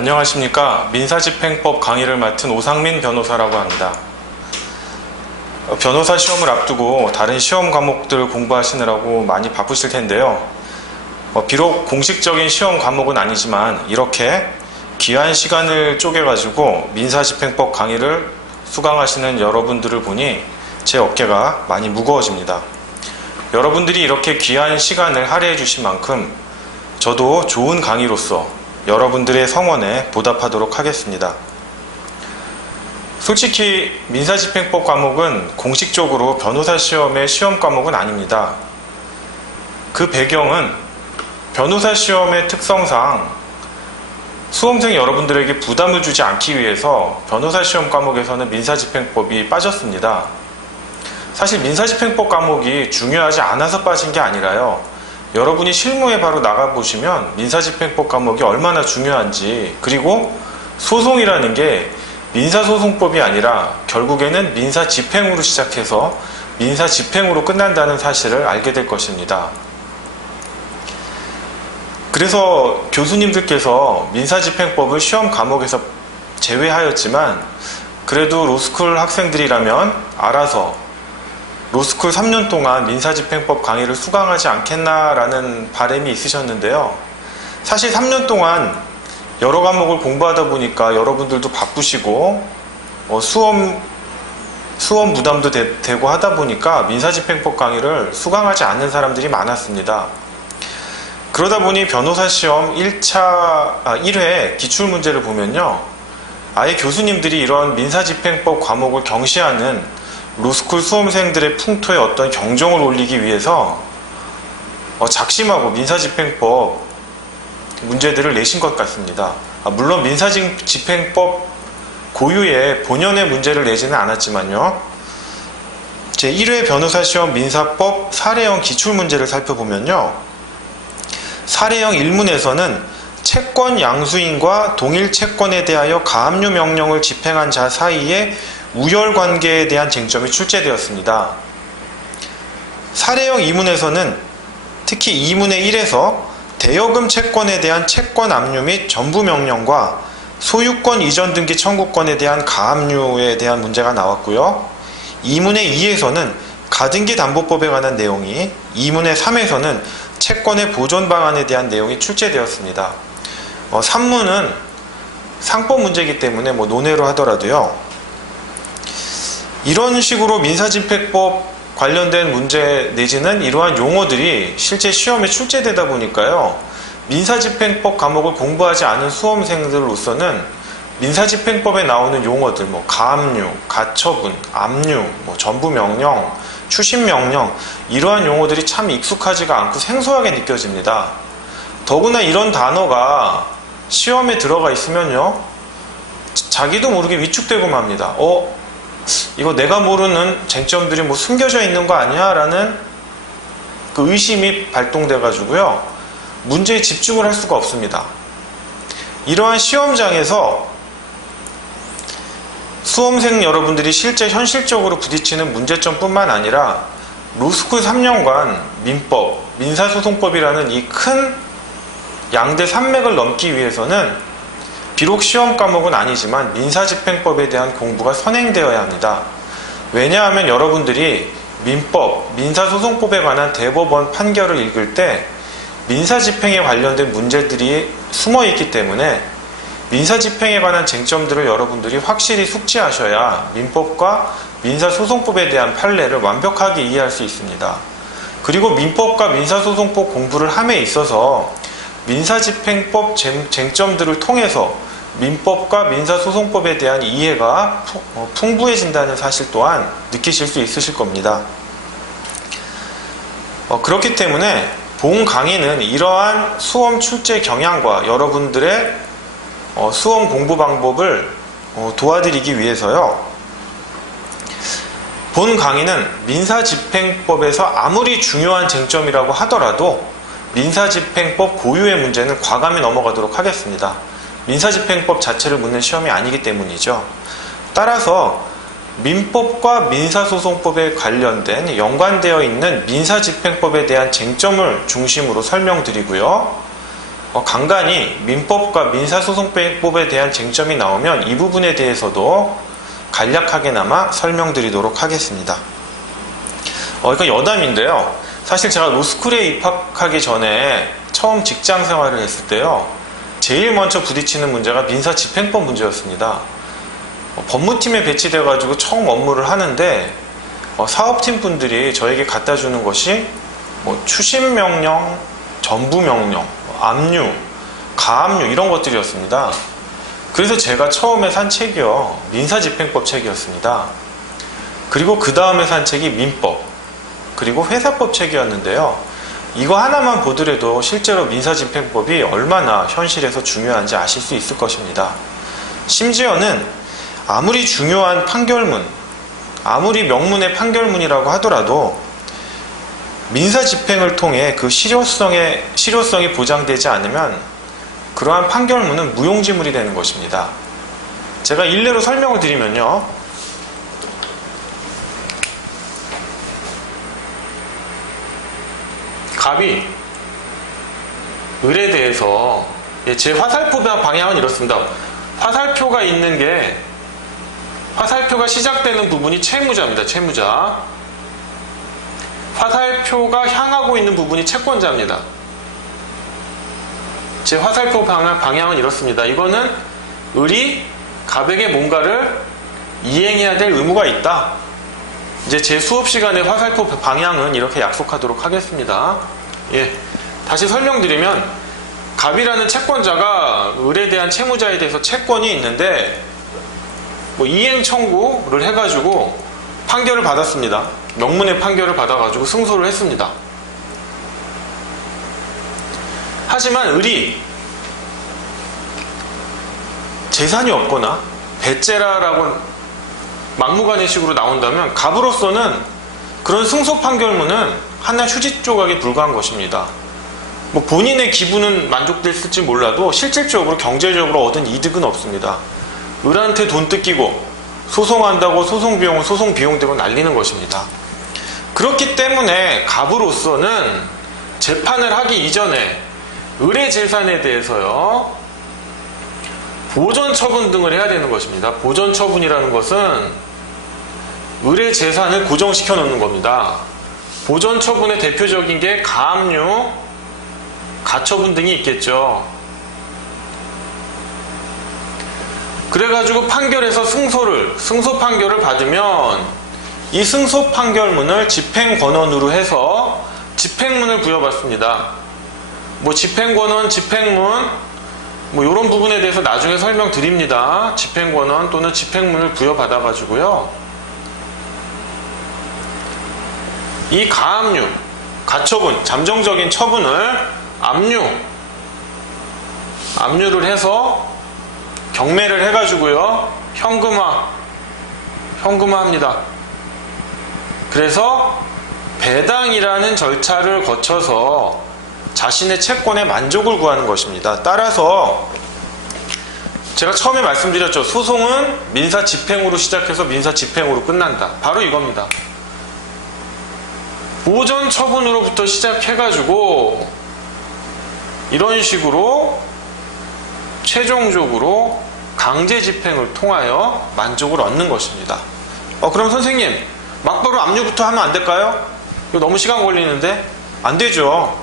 안녕하십니까. 민사집행법 강의를 맡은 오상민 변호사라고 합니다. 변호사 시험을 앞두고 다른 시험 과목들 공부하시느라고 많이 바쁘실 텐데요. 비록 공식적인 시험 과목은 아니지만 이렇게 귀한 시간을 쪼개가지고 민사집행법 강의를 수강하시는 여러분들을 보니 제 어깨가 많이 무거워집니다. 여러분들이 이렇게 귀한 시간을 할애해 주신 만큼 저도 좋은 강의로서 여러분들의 성원에 보답하도록 하겠습니다. 솔직히 민사집행법 과목은 공식적으로 변호사 시험의 시험 과목은 아닙니다. 그 배경은 변호사 시험의 특성상 수험생 여러분들에게 부담을 주지 않기 위해서 변호사 시험 과목에서는 민사집행법이 빠졌습니다. 사실 민사집행법 과목이 중요하지 않아서 빠진 게 아니라요. 여러분이 실무에 바로 나가보시면 민사집행법 과목이 얼마나 중요한지, 그리고 소송이라는 게 민사소송법이 아니라 결국에는 민사집행으로 시작해서 민사집행으로 끝난다는 사실을 알게 될 것입니다. 그래서 교수님들께서 민사집행법을 시험 과목에서 제외하였지만 그래도 로스쿨 학생들이라면 알아서 로스쿨 3년 동안 민사집행법 강의를 수강하지 않겠나라는 바람이 있으셨는데요. 사실 3년 동안 여러 과목을 공부하다 보니까 여러분들도 바쁘시고 수험 부담도 되고 하다 보니까 민사집행법 강의를 수강하지 않는 사람들이 많았습니다. 그러다 보니 변호사 시험 1회 기출문제를 보면요, 아예 교수님들이 이런 민사집행법 과목을 경시하는 로스쿨 수험생들의 풍토에 어떤 경종을 울리기 위해서 작심하고 민사집행법 문제들을 내신 것 같습니다. 물론 민사집행법 고유의 본연의 문제를 내지는 않았지만요. 제1회 변호사 시험 민사법 사례형 기출문제를 살펴보면요, 사례형 1문에서는 채권 양수인과 동일 채권에 대하여 가압류 명령을 집행한 자 사이의 우열관계에 대한 쟁점이 출제되었습니다. 사례형 2문에서는 특히 2문의 1에서 대여금 채권에 대한 채권 압류 및 전부 명령과 소유권 이전 등기 청구권에 대한 가압류에 대한 문제가 나왔고요. 2문의 2에서는 가등기 담보법에 관한 내용이, 2문의 3에서는 채권의 보존 방안에 대한 내용이 출제되었습니다. 3문은 상법 문제이기 때문에 논외로 하더라도요, 이런 식으로 민사집행법 관련된 문제 내지는 이러한 용어들이 실제 시험에 출제되다 보니까요, 민사집행법 과목을 공부하지 않은 수험생들로서는 민사집행법에 나오는 용어들, 가압류, 가처분, 압류, 전부명령, 추심명령, 이러한 용어들이 참 익숙하지가 않고 생소하게 느껴집니다. 더구나 이런 단어가 시험에 들어가 있으면요, 자기도 모르게 위축되고 맙니다. 이거 내가 모르는 쟁점들이 숨겨져 있는 거 아니야? 라는 그 의심이 발동돼 가지고요, 문제에 집중을 할 수가 없습니다. 이러한 시험장에서 수험생 여러분들이 실제 현실적으로 부딪히는 문제점뿐만 아니라 로스쿨 3년간 민법, 민사소송법이라는 이 큰 양대 산맥을 넘기 위해서는 비록 시험 과목은 아니지만 민사집행법에 대한 공부가 선행되어야 합니다. 왜냐하면 여러분들이 민법, 민사소송법에 관한 대법원 판결을 읽을 때 민사집행에 관련된 문제들이 숨어 있기 때문에 민사집행에 관한 쟁점들을 여러분들이 확실히 숙지하셔야 민법과 민사소송법에 대한 판례를 완벽하게 이해할 수 있습니다. 그리고 민법과 민사소송법 공부를 함에 있어서 민사집행법 쟁점들을 통해서 민법과 민사소송법에 대한 이해가 풍부해진다는 사실 또한 느끼실 수 있으실 겁니다. 그렇기 때문에 본 강의는 이러한 수험 출제 경향과 여러분들의 수험 공부 방법을 도와드리기 위해서요, 본 강의는 민사집행법에서 아무리 중요한 쟁점이라고 하더라도 민사집행법 고유의 문제는 과감히 넘어가도록 하겠습니다. 민사집행법 자체를 묻는 시험이 아니기 때문이죠. 따라서 민법과 민사소송법에 관련된 연관되어 있는 민사집행법에 대한 쟁점을 중심으로 설명드리고요, 간간히 민법과 민사소송법에 대한 쟁점이 나오면 이 부분에 대해서도 간략하게나마 설명드리도록 하겠습니다. 이건 여담인데요. 사실 제가 로스쿨에 입학하기 전에 처음 직장 생활을 했을 때요, 제일 먼저 부딪히는 문제가 민사집행법 문제였습니다. 법무팀에 배치돼가지고 처음 업무를 하는데 사업팀 분들이 저에게 갖다 주는 것이 추심명령, 전부명령, 압류, 가압류 이런 것들이었습니다. 그래서 제가 처음에 산 책이요, 민사집행법 책이었습니다. 그리고 그 다음에 산 책이 민법, 그리고 회사법 책이었는데요. 이거 하나만 보더라도 실제로 민사집행법이 얼마나 현실에서 중요한지 아실 수 있을 것입니다. 심지어는 아무리 중요한 판결문, 아무리 명문의 판결문이라고 하더라도 민사집행을 통해 그 실효성이 보장되지 않으면 그러한 판결문은 무용지물이 되는 것입니다. 제가 일례로 설명을 드리면요, 갑이 을에 대해서, 제 화살표 방향은 이렇습니다. 화살표가 있는 게, 화살표가 시작되는 부분이 채무자입니다. 채무자. 화살표가 향하고 있는 부분이 채권자입니다. 제 화살표 방향은 이렇습니다. 이거는 을이 갑에게 뭔가를 이행해야 될 의무가 있다. 이제 제 수업 시간에 화살표 방향은 이렇게 약속하도록 하겠습니다. 다시 설명드리면, 갑이라는 채권자가 을에 대한 채무자에 대해서 채권이 있는데 이행 청구를 해가지고 판결을 받았습니다. 명문의 판결을 받아가지고 승소를 했습니다. 하지만 을이 재산이 없거나 배째라라고 막무가내식으로 나온다면 갑으로서는 그런 승소 판결문은 하나 휴지 조각에 불과한 것입니다. 본인의 기분은 만족됐을지 몰라도 실질적으로 경제적으로 얻은 이득은 없습니다. 을한테 돈 뜯기고 소송한다고 소송 비용 대고 날리는 것입니다. 그렇기 때문에 갑으로서는 재판을 하기 이전에 을의 재산에 대해서요, 보전 처분 등을 해야 되는 것입니다. 보전 처분이라는 것은 을의 재산을 고정시켜 놓는 겁니다. 보전 처분의 대표적인 게 가압류, 가처분 등이 있겠죠. 그래가지고 판결에서 승소 판결을 받으면 이 승소 판결문을 집행권원으로 해서 집행문을 부여받습니다. 집행권원, 집행문, 이런 부분에 대해서 나중에 설명드립니다. 집행권원 또는 집행문을 부여받아가지고요, 이 가압류, 가처분, 잠정적인 처분을 압류를 해서 경매를 해가지고요, 현금화합니다. 그래서 배당이라는 절차를 거쳐서 자신의 채권에 만족을 구하는 것입니다. 따라서 제가 처음에 말씀드렸죠. 소송은 민사집행으로 시작해서 민사집행으로 끝난다. 바로 이겁니다. 보전 처분으로부터 시작해가지고 이런 식으로 최종적으로 강제 집행을 통하여 만족을 얻는 것입니다. 그럼 선생님, 막바로 압류부터 하면 안 될까요? 이거 너무 시간 걸리는데? 안 되죠.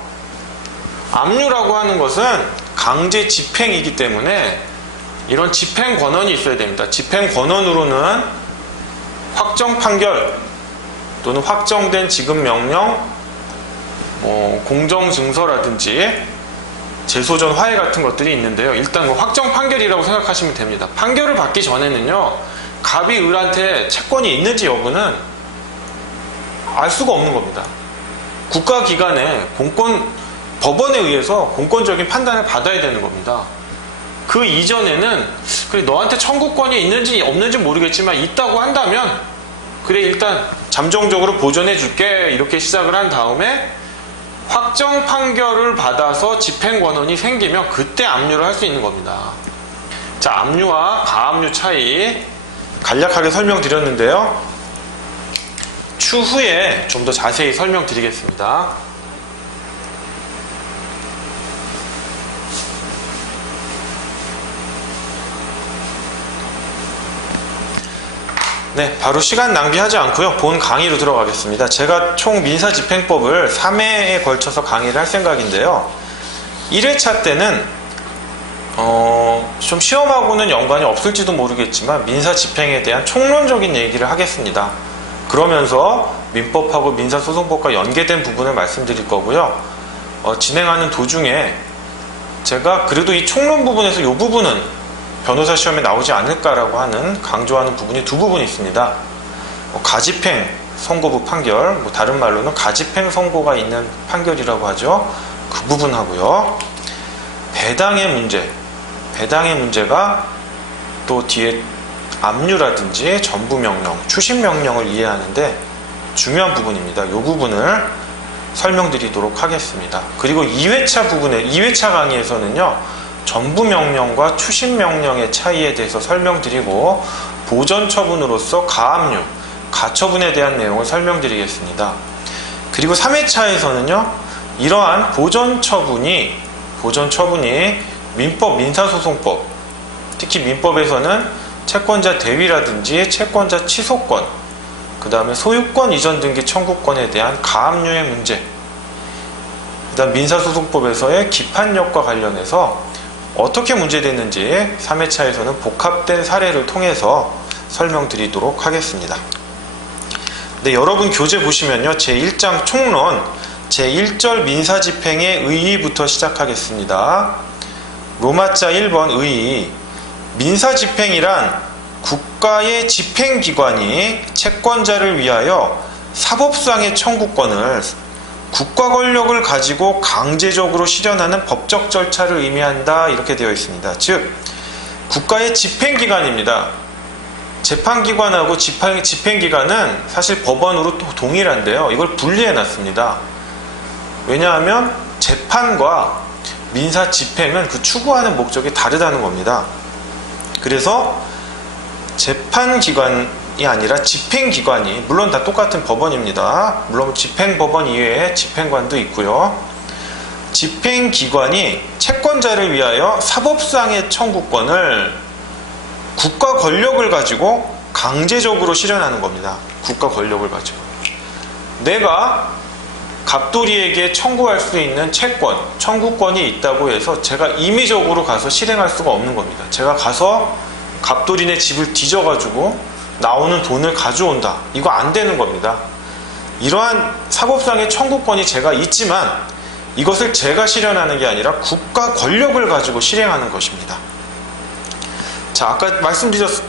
압류라고 하는 것은 강제 집행이기 때문에 이런 집행 권한이 있어야 됩니다. 집행 권한으로는 확정 판결 또는 확정된 지급 명령, 공정 증서라든지 재소전 화해 같은 것들이 있는데요. 일단 확정 판결이라고 생각하시면 됩니다. 판결을 받기 전에는요, 갑이 을한테 채권이 있는지 여부는 알 수가 없는 겁니다. 국가기관에 법원에 의해서 공권적인 판단을 받아야 되는 겁니다. 그 이전에는 그래, 너한테 청구권이 있는지 없는지 모르겠지만 있다고 한다면 그래, 일단 잠정적으로 보존해 줄게, 이렇게 시작을 한 다음에 확정 판결을 받아서 집행 권한이 생기면 그때 압류를 할 수 있는 겁니다. 자, 압류와 가압류 차이 간략하게 설명드렸는데요. 추후에 좀 더 자세히 설명드리겠습니다. 네, 바로 시간 낭비하지 않고요. 본 강의로 들어가겠습니다. 제가 총 민사집행법을 3회에 걸쳐서 강의를 할 생각인데요. 1회차 때는 좀 시험하고는 연관이 없을지도 모르겠지만 민사집행에 대한 총론적인 얘기를 하겠습니다. 그러면서 민법하고 민사소송법과 연계된 부분을 말씀드릴 거고요. 진행하는 도중에 제가 그래도 이 총론 부분에서 이 부분은 변호사 시험에 나오지 않을까라고 하는 강조하는 부분이 두 부분이 있습니다. 가집행 선고부 판결, 다른 말로는 가집행 선고가 있는 판결이라고 하죠. 그 부분하고요. 배당의 문제가 또 뒤에 압류라든지 전부명령, 추심명령을 이해하는데 중요한 부분입니다. 이 부분을 설명드리도록 하겠습니다. 그리고 2회차 강의에서는요. 전부명령과 추심명령의 차이에 대해서 설명드리고 보전처분으로서 가압류, 가처분에 대한 내용을 설명드리겠습니다. 그리고 3회차에서는요. 이러한 보전처분이 민법, 민사소송법, 특히 민법에서는 채권자 대위라든지 채권자 취소권, 그 다음에 소유권 이전 등기 청구권에 대한 가압류의 문제, 그 다음 민사소송법에서의 기판력과 관련해서 어떻게 문제됐는지 3회차에서는 복합된 사례를 통해서 설명드리도록 하겠습니다. 네, 여러분 교재 보시면요. 제1장 총론, 제1절 민사집행의 의의부터 시작하겠습니다. 로마자 1번 의의. 민사집행이란 국가의 집행기관이 채권자를 위하여 사법상의 청구권을 국가 권력을 가지고 강제적으로 실현하는 법적 절차를 의미한다. 이렇게 되어 있습니다. 즉, 국가의 집행기관입니다. 재판기관하고 집행기관은 사실 법원으로 동일한데요. 이걸 분리해놨습니다. 왜냐하면 재판과 민사집행은 그 추구하는 목적이 다르다는 겁니다. 그래서 재판기관이 아니라 집행기관이, 물론 다 똑같은 법원입니다. 물론 집행법원 이외에 집행관도 있고요. 집행기관이 채권자를 위하여 사법상의 청구권을 국가 권력을 가지고 강제적으로 실현하는 겁니다. 국가 권력을 가지고. 내가 갑돌이에게 청구할 수 있는 채권, 청구권이 있다고 해서 제가 임의적으로 가서 실행할 수가 없는 겁니다. 제가 가서 갑돌이네 집을 뒤져가지고 나오는 돈을 가져온다. 이거 안 되는 겁니다. 이러한 사법상의 청구권이 제가 있지만 이것을 제가 실현하는 게 아니라 국가 권력을 가지고 실행하는 것입니다. 자, 아까 말씀드렸죠.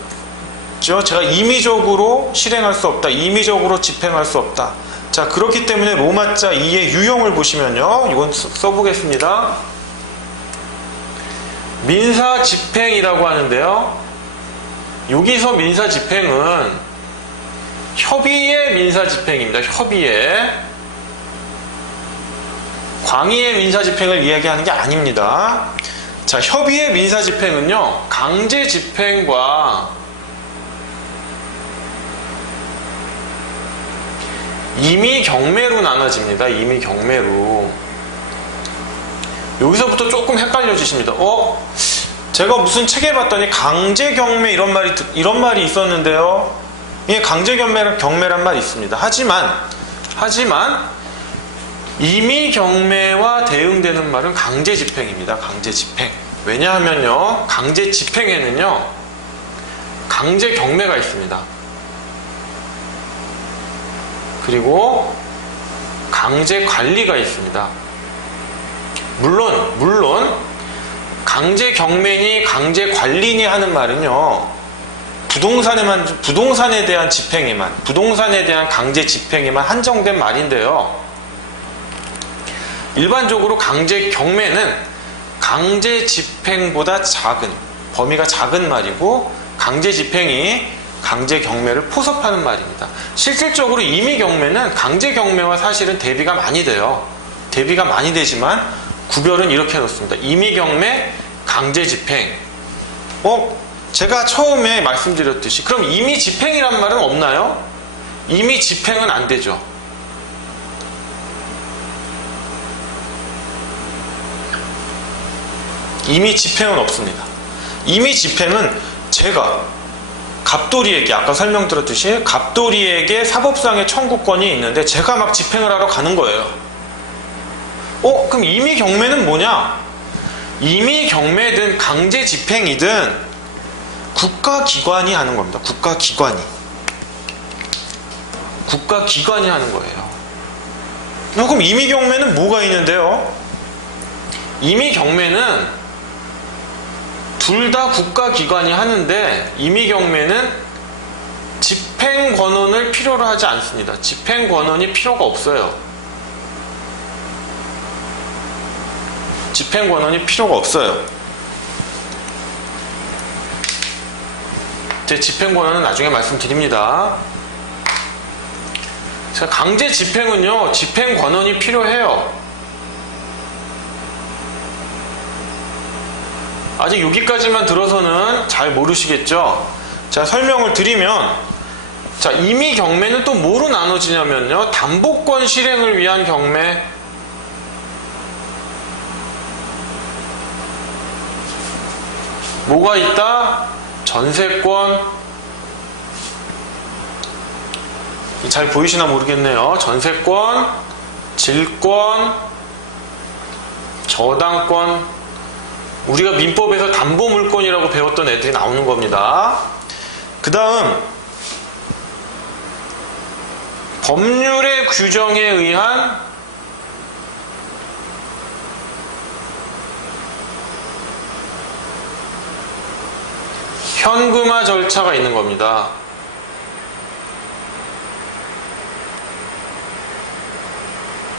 제가 임의적으로 실행할 수 없다. 임의적으로 집행할 수 없다. 자, 그렇기 때문에 로마자 2의 유형을 보시면요. 이건 써보겠습니다. 민사집행이라고 하는데요. 여기서 민사집행은 협의의 민사집행입니다. 협의의. 광의의 민사집행을 이야기하는 게 아닙니다. 자, 협의의 민사집행은요. 강제집행과 임의경매로 나눠집니다. 임의경매로. 여기서부터 조금 헷갈려지십니다. 제가 무슨 책에 봤더니 강제경매 이런 말이 있었는데요. 예, 강제경매란 말이 있습니다. 하지만 임의경매와 대응되는 말은 강제집행입니다. 강제집행. 왜냐하면요. 강제집행에는요. 강제경매가 있습니다. 그리고 강제관리가 있습니다. 물론 강제경매니 강제관리니 하는 말은요. 부동산에 대한 집행에만, 부동산에 대한 강제집행에만 한정된 말인데요. 일반적으로 강제경매는 강제집행보다 범위가 작은 말이고 강제집행이 강제경매를 포섭하는 말입니다. 실질적으로 임의경매는 강제경매와 사실은 대비가 많이 돼요. 대비가 많이 되지만 구별은 이렇게 해놓습니다. 임의경매, 강제집행. 제가 처음에 말씀드렸듯이 그럼 임의집행이란 말은 없나요? 임의집행은 안 되죠. 임의집행은 없습니다. 임의집행은 제가 갑돌이에게, 아까 설명드렸듯이 갑돌이에게 사법상의 청구권이 있는데 제가 막 집행을 하러 가는 거예요. 그럼 임의경매는 뭐냐? 임의경매든 강제 집행이든 국가기관이 하는 겁니다. 국가기관이 하는 거예요. 그럼 임의경매는 뭐가 있는데요? 임의경매는 둘 다 국가기관이 하는데 임의경매는 집행권한을 필요로 하지 않습니다. 집행권한이 필요가 없어요. 집행권한이 필요가 없어요. 제 집행권한은 나중에 말씀드립니다. 자, 강제 집행은요, 집행권한이 필요해요. 아직 여기까지만 들어서는 잘 모르시겠죠? 자, 설명을 드리면, 자, 임의경매는 또 뭐로 나눠지냐면요, 담보권 실행을 위한 경매, 뭐가 있다? 전세권, 잘 보이시나 모르겠네요. 전세권, 질권, 저당권, 우리가 민법에서 담보물권이라고 배웠던 애들이 나오는 겁니다. 그 다음 법률의 규정에 의한 현금화 절차가 있는 겁니다.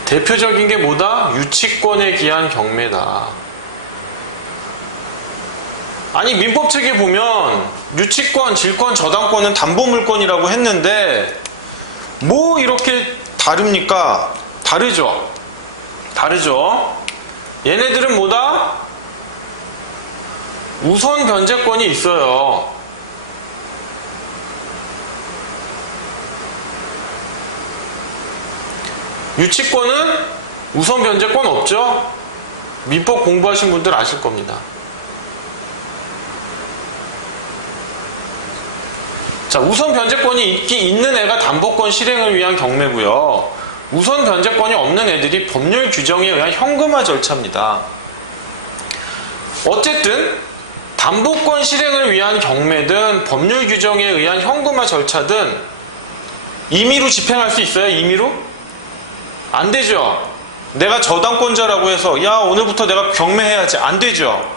대표적인 게 뭐다? 유치권에 기한 경매다. 아니, 민법책에 보면 유치권, 질권, 저당권은 담보물권이라고 했는데 뭐 이렇게 다릅니까? 다르죠? 얘네들은 뭐다? 우선 변제권이 있어요. 유치권은 우선 변제권 없죠? 민법 공부하신 분들 아실 겁니다. 자, 우선 변제권이 있는 애가 담보권 실행을 위한 경매고요. 우선 변제권이 없는 애들이 법률 규정에 의한 현금화 절차입니다. 어쨌든 담보권 실행을 위한 경매든 법률 규정에 의한 현금화 절차든 임의로 집행할 수 있어요? 임의로? 안 되죠. 내가 저당권자라고 해서 야, 오늘부터 내가 경매해야지. 안 되죠.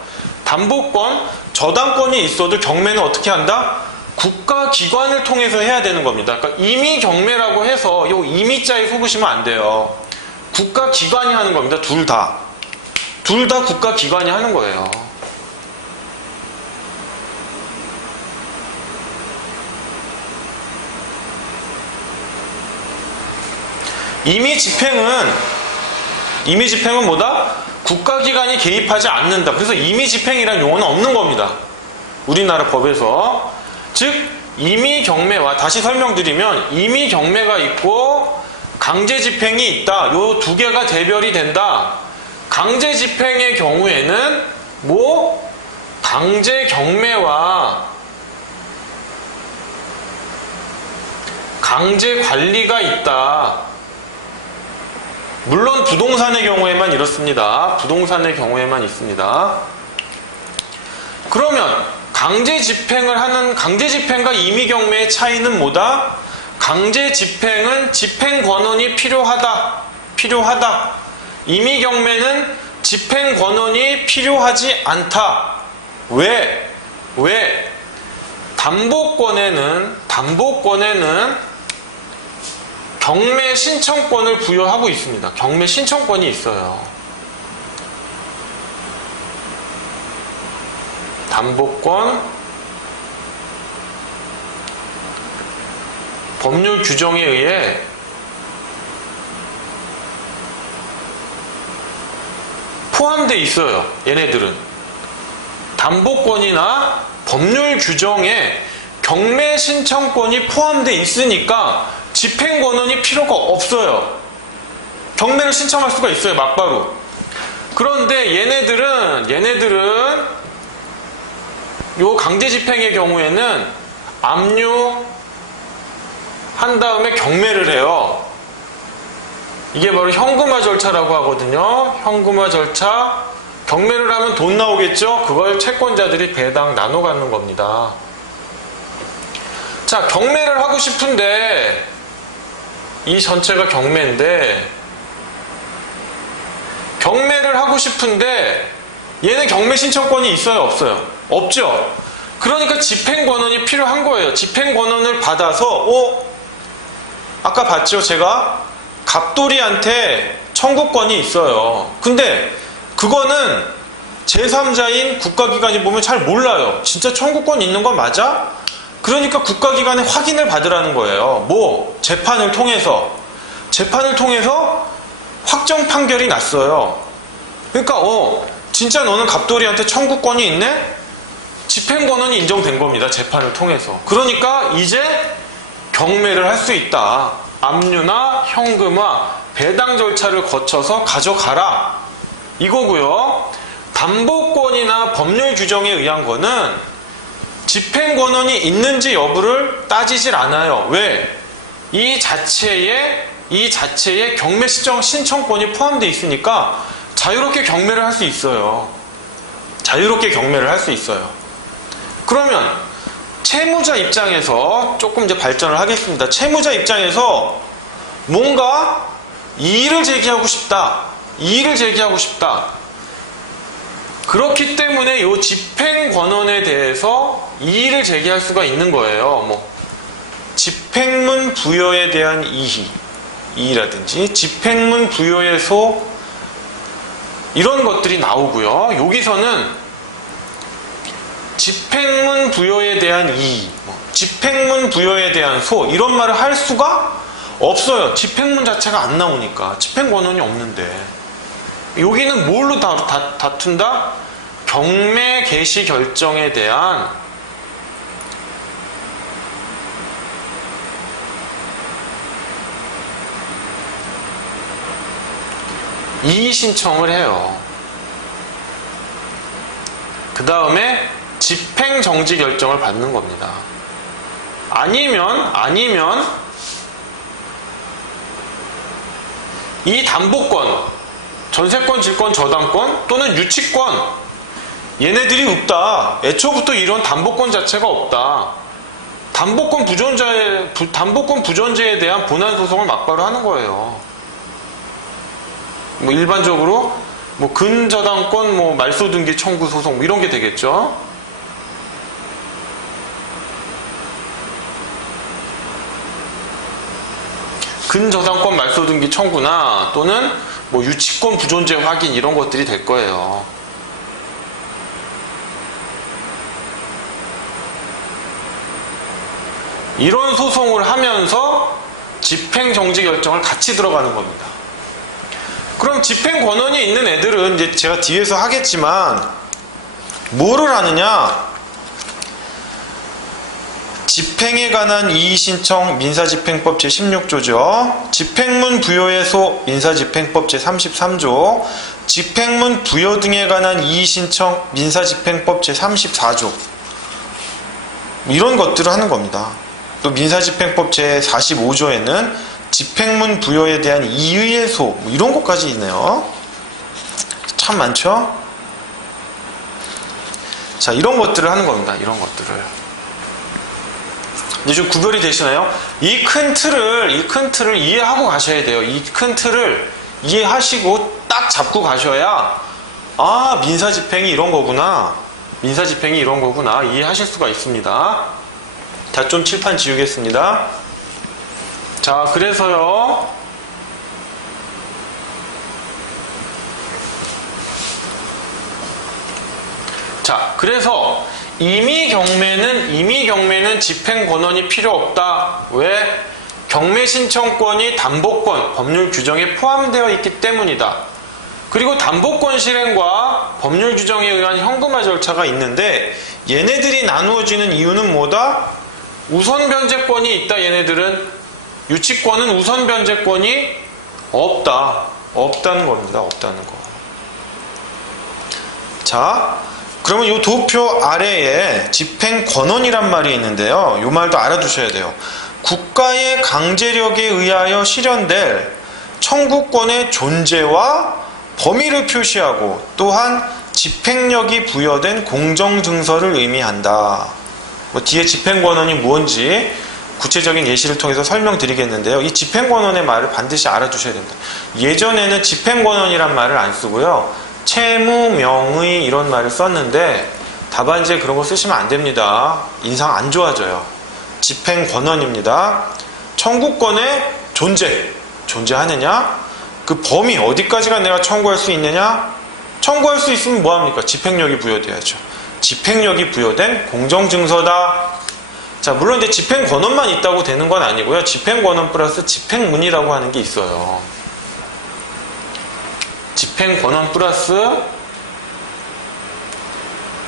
담보권, 저당권이 있어도 경매는 어떻게 한다? 국가기관을 통해서 해야 되는 겁니다. 그러니까 임의경매라고 해서 요 임의자에 속으시면 안 돼요. 국가기관이 하는 겁니다. 둘 다 국가기관이 하는 거예요. 임의집행은 뭐다? 국가기관이 개입하지 않는다. 그래서 임의집행이라는 용어는 없는 겁니다. 우리나라 법에서. 즉 임의경매와, 다시 설명드리면 임의경매가 있고 강제집행이 있다. 요 두 개가 대별이 된다. 강제집행의 경우에는 강제경매와 강제관리가 있다. 물론 부동산의 경우에만 이렇습니다. 부동산의 경우에만 있습니다. 그러면 강제집행과 임의경매의 차이는 뭐다? 강제집행은 집행권한이 필요하다. 임의경매는 집행권한이 필요하지 않다. 왜? 담보권에는 경매 신청권을 부여하고 있습니다. 경매 신청권이 있어요. 담보권, 법률 규정에 의해 포함되어 있어요. 얘네들은 담보권이나 법률 규정에 경매 신청권이 포함되어 있으니까 집행권한이 필요가 없어요. 경매를 신청할 수가 있어요. 막바로. 그런데 얘네들은 요 강제집행의 경우에는 압류한 다음에 경매를 해요. 이게 바로 현금화 절차라고 하거든요. 현금화 절차. 경매를 하면 돈 나오겠죠? 그걸 채권자들이 배당 나눠 갖는 겁니다. 자, 경매를 하고 싶은데 이 전체가 경매인데 경매를 하고 싶은데 얘는 경매 신청권이 있어요? 없어요? 없죠? 그러니까 집행권원이 필요한 거예요. 집행권원을 받아서 아까 봤죠? 제가 갑돌이한테 청구권이 있어요. 근데 그거는 제3자인 국가기관이 보면 잘 몰라요. 진짜 청구권 있는 거 맞아? 그러니까 국가기관의 확인을 받으라는 거예요. 재판을 통해서 확정 판결이 났어요. 그러니까 진짜 너는 갑돌이한테 청구권이 있네? 집행권원이 인정된 겁니다. 재판을 통해서. 그러니까 이제 경매를 할 수 있다. 압류나 현금화, 배당 절차를 거쳐서 가져가라. 이거고요. 담보권이나 법률 규정에 의한 거는 집행권원이 있는지 여부를 따지질 않아요. 왜? 이 자체에 경매 신청권이 포함되어 있으니까 자유롭게 경매를 할 수 있어요. 자유롭게 경매를 할 수 있어요. 그러면 채무자 입장에서 조금 이제 발전을 하겠습니다. 채무자 입장에서 뭔가 이의를 제기하고 싶다. 그렇기 때문에 이 집행권원에 대해서 이의를 제기할 수가 있는 거예요. 집행문 부여에 대한 이의라든지 집행문 부여의 소 이런 것들이 나오고요. 여기서는 집행문 부여에 대한 이의, 집행문 부여에 대한 소 이런 말을 할 수가 없어요. 집행문 자체가 안 나오니까. 집행권원이 없는데. 여기는 뭘로 다툰다? 경매 개시 결정에 대한 이의 신청을 해요. 그 다음에 집행 정지 결정을 받는 겁니다. 아니면 이 담보권, 전세권, 질권, 저당권 또는 유치권 얘네들이 없다. 애초부터 이런 담보권 자체가 없다. 담보권 부존재에 대한 본안 소송을 막바로 하는 거예요. 일반적으로 근저당권 말소등기 청구 소송 이런 게 되겠죠. 근저당권 말소등기 청구나 또는 유치권 부존재 확인 이런 것들이 될 거예요. 이런 소송을 하면서 집행정지 결정을 같이 들어가는 겁니다. 그럼 집행권원이 있는 애들은 이제 제가 뒤에서 하겠지만 뭐를 하느냐? 집행에 관한 이의신청 민사집행법 제16조죠. 집행문 부여에소 민사집행법 제33조, 집행문 부여 등에 관한 이의신청 민사집행법 제34조 이런 것들을 하는 겁니다. 또 민사집행법 제45조에는 집행문 부여에 대한 이의의 소 이런 것까지 있네요. 참 많죠? 자, 이런 것들을 하는 겁니다. 이런 것들을. 이제 좀 구별이 되시나요? 이 큰 틀을 이해하고 가셔야 돼요. 이 큰 틀을 이해하시고 딱 잡고 가셔야 민사집행이 이런 거구나. 이해하실 수가 있습니다. 자, 좀 칠판 지우겠습니다. 자, 그래서요. 그래서 임의 경매는 집행권원이 필요 없다. 왜? 경매 신청권이 담보권, 법률 규정에 포함되어 있기 때문이다. 그리고 담보권 실행과 법률 규정에 의한 현금화 절차가 있는데 얘네들이 나누어지는 이유는 뭐다? 우선 변제권이 있다. 얘네들은 유치권은 우선 변제권이 없다는 겁니다. 없다는 거. 자, 그러면 이 도표 아래에 집행권원이란 말이 있는데요. 이 말도 알아두셔야 돼요. 국가의 강제력에 의하여 실현될 청구권의 존재와 범위를 표시하고 또한 집행력이 부여된 공정증서를 의미한다. 뭐 뒤에 집행권원이 무엇인지 구체적인 예시를 통해서 설명드리겠는데요. 이 집행권원의 말을 반드시 알아두셔야 됩니다. 예전에는 집행권원이란 말을 안 쓰고요. 채무, 명의 이런 말을 썼는데 답안지에 그런 거 쓰시면 안 됩니다. 인상 안 좋아져요. 집행권원입니다. 청구권의 존재하느냐? 그 범위 어디까지가 내가 청구할 수 있느냐? 청구할 수 있으면 뭐합니까? 집행력이 부여돼야죠. 집행력이 부여된 공정증서다. 자, 물론 이제 집행권원만 있다고 되는 건 아니고요. 집행권원 플러스 집행문이라고 하는 게 있어요. 집행권원 플러스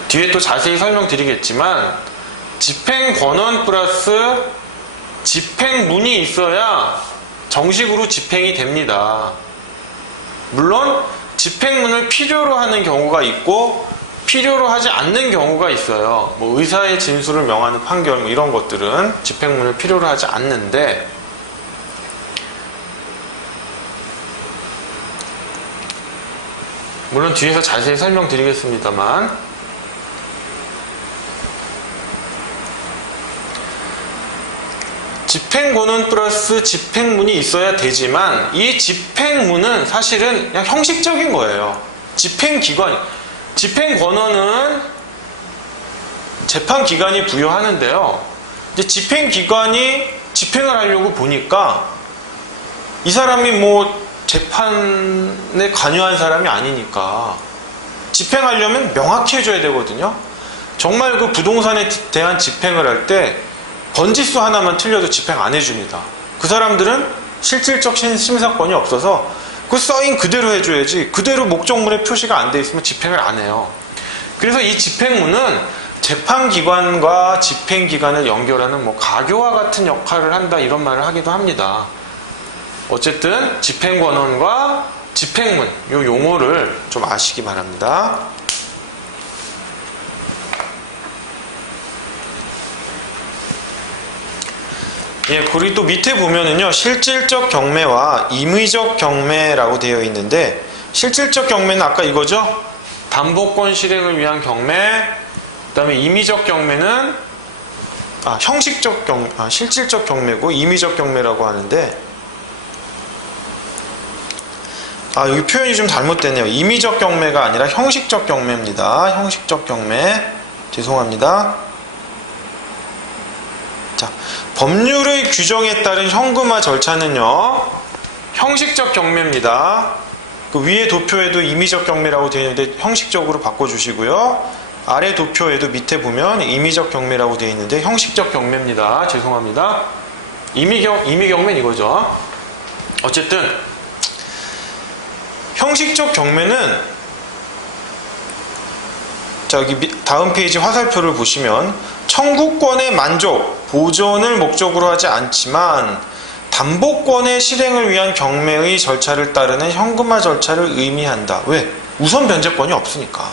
뒤에 또 자세히 설명드리겠지만 집행권원 플러스 집행문이 있어야 정식으로 집행이 됩니다. 물론 집행문을 필요로 하는 경우가 있고 필요로 하지 않는 경우가 있어요. 뭐 의사의 진술을 명하는 판결 뭐 이런 것들은 집행문을 필요로 하지 않는데 물론 뒤에서 자세히 설명드리겠습니다만 집행권원 플러스 집행문이 있어야 되지만 이 집행문은 사실은 그냥 형식적인 거예요. 집행권원은 재판기관이 부여하는데요. 이제 집행기관이 집행을 하려고 보니까 이 사람이 뭐 재판에 관여한 사람이 아니니까 집행하려면 명확히 해줘야 되거든요. 정말 그 부동산에 대한 집행을 할 때 번지수 하나만 틀려도 집행 안 해줍니다. 그 사람들은 실질적 심사권이 없어서 그 써인 그대로 해줘야지 그대로 목적물에 표시가 안 돼 있으면 집행을 안 해요. 그래서 이 집행문은 재판기관과 집행기관을 연결하는 뭐 가교와 같은 역할을 한다 이런 말을 하기도 합니다. 어쨌든 집행권원과 집행문 이 용어를 좀 아시기 바랍니다. 예, 그리고 또 밑에 보면은요, 실질적 경매와 임의적 경매라고 되어 있는데, 실질적 경매는 아까 이거죠? 담보권 실행을 위한 경매, 그 다음에 임의적 경매는, 실질적 경매고, 임의적 경매라고 하는데, 여기 표현이 좀 잘못됐네요. 임의적 경매가 아니라 형식적 경매입니다. 형식적 경매. 죄송합니다. 자, 법률의 규정에 따른 현금화 절차는요, 형식적 경매입니다. 그 위에 도표에도 임의적 경매라고 되어 있는데 형식적으로 바꿔주시고요. 아래 도표에도 밑에 보면 임의적 경매라고 되어 있는데 형식적 경매입니다. 죄송합니다. 임의경매는 이거죠. 어쨌든 형식적 경매는 자, 여기 다음 페이지 화살표를 보시면 청구권의 만족, 보전을 목적으로 하지 않지만 담보권의 실행을 위한 경매의 절차를 따르는 현금화 절차를 의미한다. 왜? 우선 변제권이 없으니까.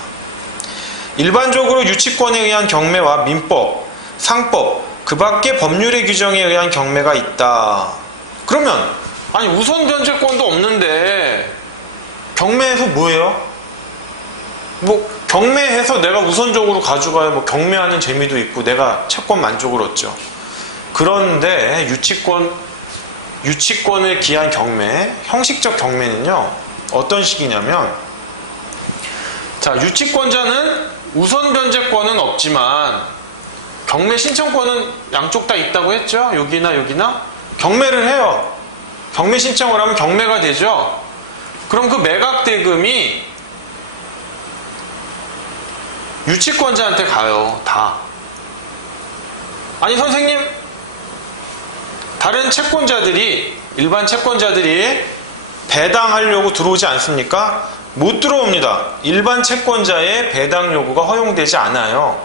일반적으로 유치권에 의한 경매와 민법, 상법, 그 밖의 법률의 규정에 의한 경매가 있다. 그러면 아니 우선 변제권도 없는데 경매에서 뭐예요? 뭐 경매해서 내가 우선적으로 가져가야 뭐 경매하는 재미도 있고 내가 채권 만족을 얻죠. 그런데 유치권을 기한 경매, 형식적 경매는요, 어떤 식이냐면, 자, 유치권자는 우선 변제권은 없지만, 경매 신청권은 양쪽 다 있다고 했죠? 여기나. 경매를 해요. 경매 신청을 하면 경매가 되죠? 그럼 그 매각 대금이 유치권자한테 가요. 다. 아니 선생님, 다른 채권자들이, 일반 채권자들이 배당하려고 들어오지 않습니까? 못 들어옵니다. 일반 채권자의 배당 요구가 허용되지 않아요.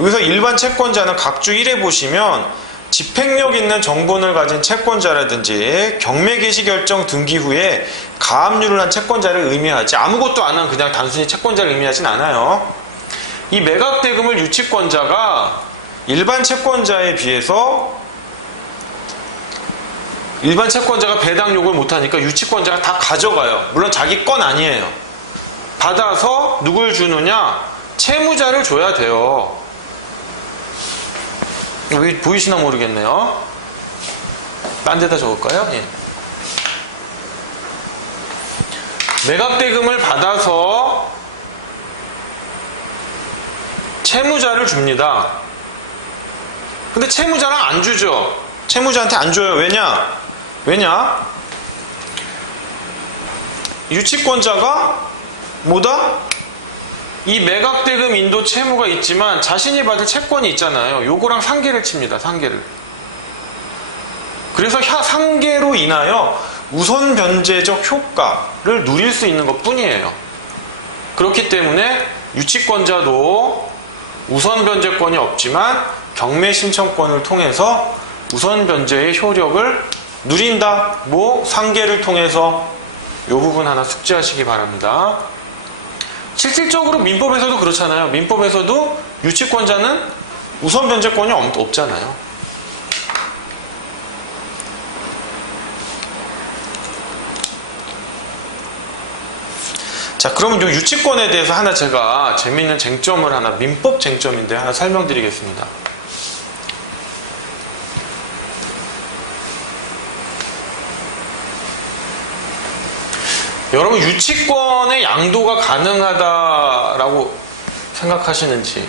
여기서 일반 채권자는 각주 1에 보시면 집행력 있는 정본을 가진 채권자라든지 경매 개시 결정 등기 후에 가압류를 한 채권자를 의미하지, 아무것도 안 한 그냥 단순히 채권자를 의미하진 않아요. 이 매각대금을 유치권자가 일반 채권자에 비해서 일반 채권자가 배당 요구를 못하니까 유치권자가 다 가져가요. 물론 자기 건 아니에요. 받아서 누굴 주느냐? 채무자를 줘야 돼요. 여기 보이시나 모르겠네요. 딴 데다 적을까요? 예. 매각대금을 받아서 채무자를 줍니다. 근데 채무자는 안 주죠. 채무자한테 안 줘요. 왜냐? 유치권자가 뭐다? 이 매각대금 인도 채무가 있지만 자신이 받을 채권이 있잖아요. 요거랑 상계를 칩니다. 상계를. 그래서 상계로 인하여 우선 변제적 효과를 누릴 수 있는 것 뿐이에요. 그렇기 때문에 유치권자도 우선 변제권이 없지만 경매 신청권을 통해서 우선 변제의 효력을 누린다. 뭐 상계를 통해서 이 부분 하나 숙지하시기 바랍니다. 실질적으로 민법에서도 그렇잖아요. 민법에서도 유치권자는 우선 변제권이 없잖아요. 자, 그러면 이 유치권에 대해서 하나 제가 재미있는 쟁점을 하나, 민법 쟁점인데 하나 설명드리겠습니다. 여러분, 유치권의 양도가 가능하다라고 생각하시는지,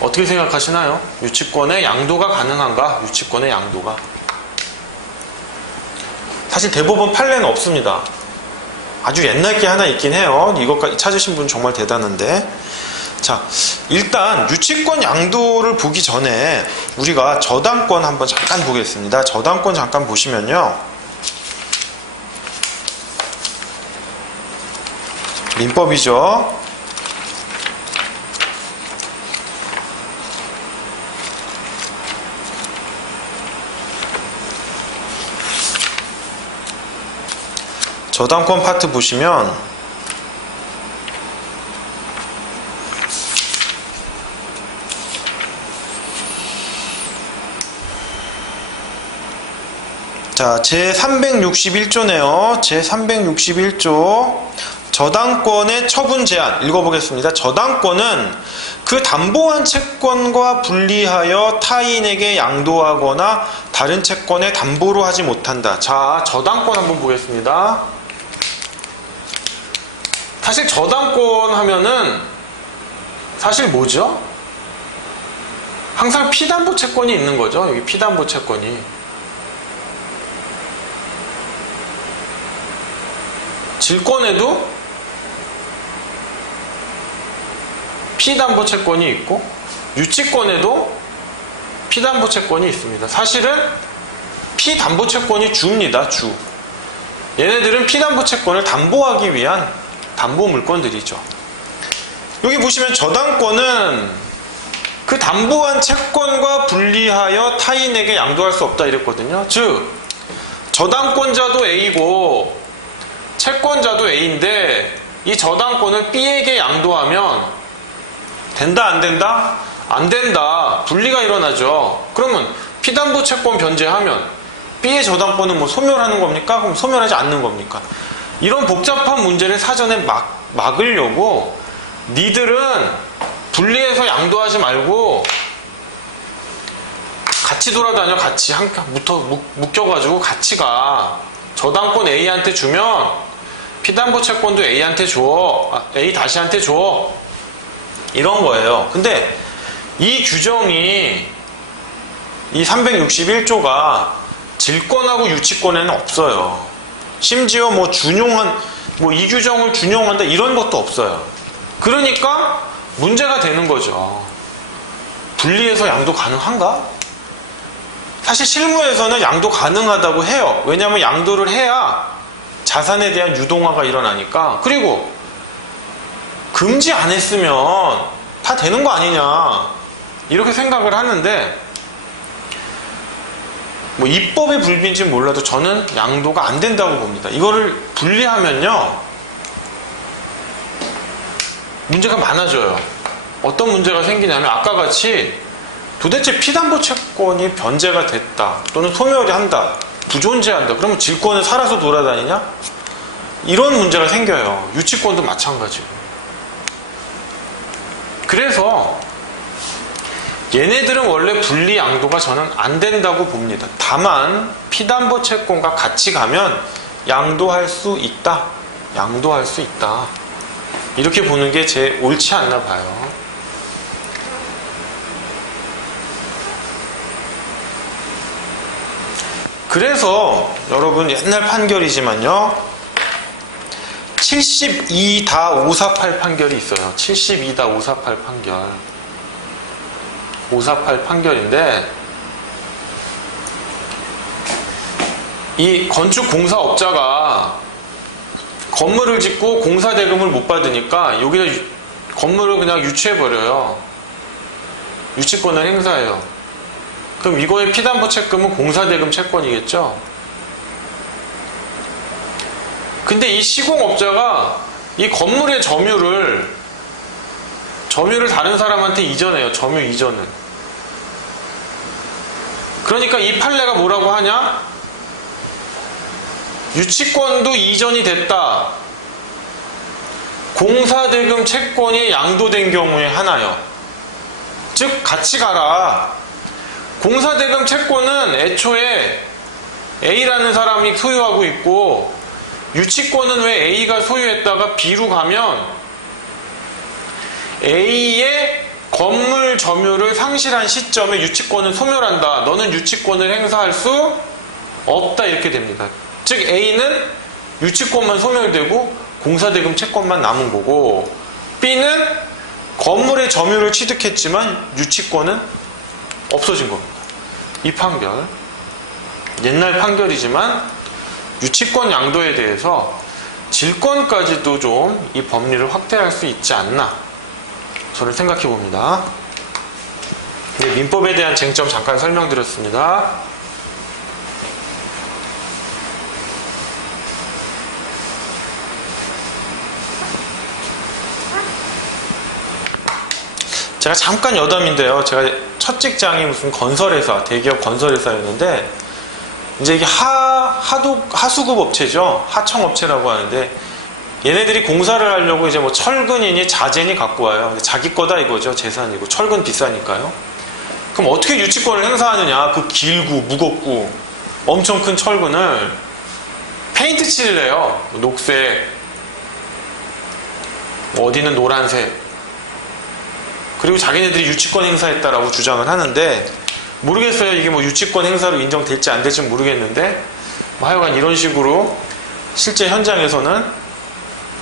어떻게 생각하시나요? 유치권의 양도가 가능한가? 유치권의 양도가. 사실 대법원 판례는 없습니다. 아주 옛날 게 하나 있긴 해요. 이것까지 찾으신 분 정말 대단한데. 자, 일단 유치권 양도를 보기 전에 우리가 저당권 한번 잠깐 보겠습니다. 저당권 잠깐 보시면요. 민법이죠. 저당권 파트 보시면 자, 제361조네요. 제361조 저당권의 처분 제한 읽어보겠습니다. 저당권은 그 담보한 채권과 분리하여 타인에게 양도하거나 다른 채권에 담보로 하지 못한다. 자, 저당권 한번 보겠습니다. 사실 저당권 하면은 사실 뭐죠? 항상 피담보 채권이 있는 거죠. 여기 피담보 채권이. 질권에도 피담보 채권이 있고 유치권에도 피담보 채권이 있습니다. 사실은 피담보 채권이 주입니다. 주. 얘네들은 피담보 채권을 담보하기 위한 담보 물건들이죠. 여기 보시면 저당권은 그 담보한 채권과 분리하여 타인에게 양도할 수 없다 이랬거든요. 즉 저당권자도 A고 채권자도 A인데 이 저당권을 B에게 양도하면 된다 안 된다? 안 된다. 분리가 일어나죠. 그러면 피담보 채권 변제하면 B의 저당권은 뭐 소멸하는 겁니까? 그럼 소멸하지 않는 겁니까? 이런 복잡한 문제를 사전에 막으려고 니들은 분리해서 양도하지 말고 같이 돌아다녀. 같이 묶여가지고 같이 가. 저당권 A한테 주면 피담보 채권도 A한테 줘. A 다시한테 줘. 이런 거예요. 근데 이 규정이 이 361조가 질권하고 유치권에는 없어요. 심지어 뭐 이 규정을 준용한다 이런 것도 없어요. 그러니까 문제가 되는 거죠. 분리해서 양도 가능한가? 사실 실무에서는 양도 가능하다고 해요. 왜냐하면 양도를 해야 자산에 대한 유동화가 일어나니까. 그리고 금지 안 했으면 다 되는 거 아니냐 이렇게 생각을 하는데 뭐 입법의 불비인지는 몰라도 저는 양도가 안 된다고 봅니다. 이거를 분리하면요 문제가 많아져요. 어떤 문제가 생기냐면 아까 같이 도대체 피담보 채권이 변제가 됐다 또는 소멸이 한다 부존재한다 그러면 질권은 살아서 돌아다니냐? 이런 문제가 생겨요. 유치권도 마찬가지고. 그래서 얘네들은 원래 분리 양도가 저는 안 된다고 봅니다. 다만 피담보 채권과 같이 가면 양도할 수 있다. 양도할 수 있다. 이렇게 보는 게 제 옳지 않나 봐요. 그래서 여러분 옛날 판결이지만요. 72-548 판결이 있어요. 72-548 판결. 548 판결인데 이 건축공사업자가 건물을 짓고 공사대금을 못 받으니까 여기다 건물을 그냥 유치해버려요. 유치권을 행사해요. 그럼 이거의 피담보 채권은 공사대금 채권이겠죠? 근데 이 시공업자가 이 건물의 점유를 다른 사람한테 이전해요. 점유 이전을. 그러니까 이 판례가 뭐라고 하냐? 유치권도 이전이 됐다. 공사대금 채권이 양도된 경우에 하나요. 즉 같이 가라. 공사대금 채권은 애초에 A라는 사람이 소유하고 있고 유치권은 왜 A가 소유했다가 B로 가면 A의 건물 점유를 상실한 시점에 유치권을 소멸한다. 너는 유치권을 행사할 수 없다. 이렇게 됩니다. 즉 A는 유치권만 소멸되고 공사대금 채권만 남은 거고 B는 건물의 점유를 취득했지만 유치권은 없어진 겁니다. 이 판결 옛날 판결이지만 유치권 양도에 대해서 질권까지도 좀 이 법리를 확대할 수 있지 않나 저는 생각해 봅니다. 민법에 대한 쟁점 잠깐 설명드렸습니다. 제가 잠깐 여담인데요. 제가 첫 직장이 무슨 건설회사, 대기업 건설회사였는데 이제 이게 하수급 업체죠. 하청업체라고 하는데 얘네들이 공사를 하려고 이제 뭐 철근이니 자재니 갖고 와요. 자기 거다 이거죠. 재산이고. 철근 비싸니까요. 그럼 어떻게 유치권을 행사하느냐. 그 길고 무겁고 엄청 큰 철근을 페인트 칠을 해요. 녹색, 어디는 노란색. 그리고 자기네들이 유치권 행사했다라고 주장을 하는데 모르겠어요. 이게 뭐 유치권 행사로 인정될지 안 될지 모르겠는데 뭐 하여간 이런 식으로 실제 현장에서는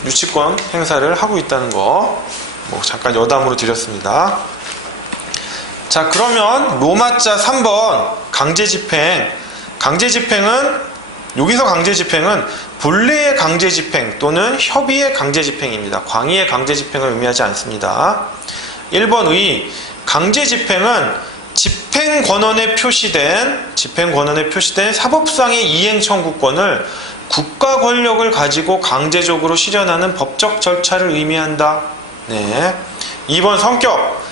유치권 행사를 하고 있다는 거 뭐 잠깐 여담으로 드렸습니다. 자, 그러면 로마자 3번 강제집행. 강제집행은 여기서 강제집행은 본래의 강제집행 또는 협의의 강제집행입니다. 광의의 강제집행을 의미하지 않습니다. 1번 의 강제집행은 집행권원에 표시된 사법상의 이행청구권을 국가 권력을 가지고 강제적으로 실현하는 법적 절차를 의미한다. 네. 2번 성격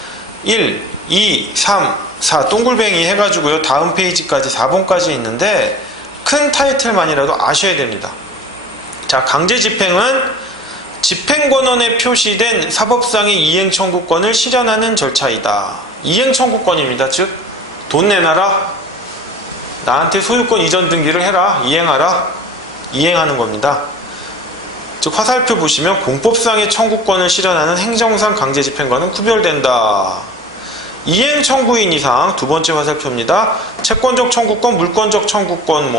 1, 2, 3, 4 동글뱅이 해가지고요. 다음 페이지까지 4번까지 있는데 큰 타이틀만이라도 아셔야 됩니다. 자, 강제집행은 집행권원에 표시된 사법상의 이행청구권을 실현하는 절차이다. 이행청구권입니다. 즉 돈 내놔라. 나한테 소유권 이전 등기를 해라. 이행하라. 이행하는 겁니다. 즉 화살표 보시면 공법상의 청구권을 실현하는 행정상 강제집행과는 구별된다. 이행 청구인 이상 두 번째 화살표입니다. 채권적 청구권, 물권적 청구권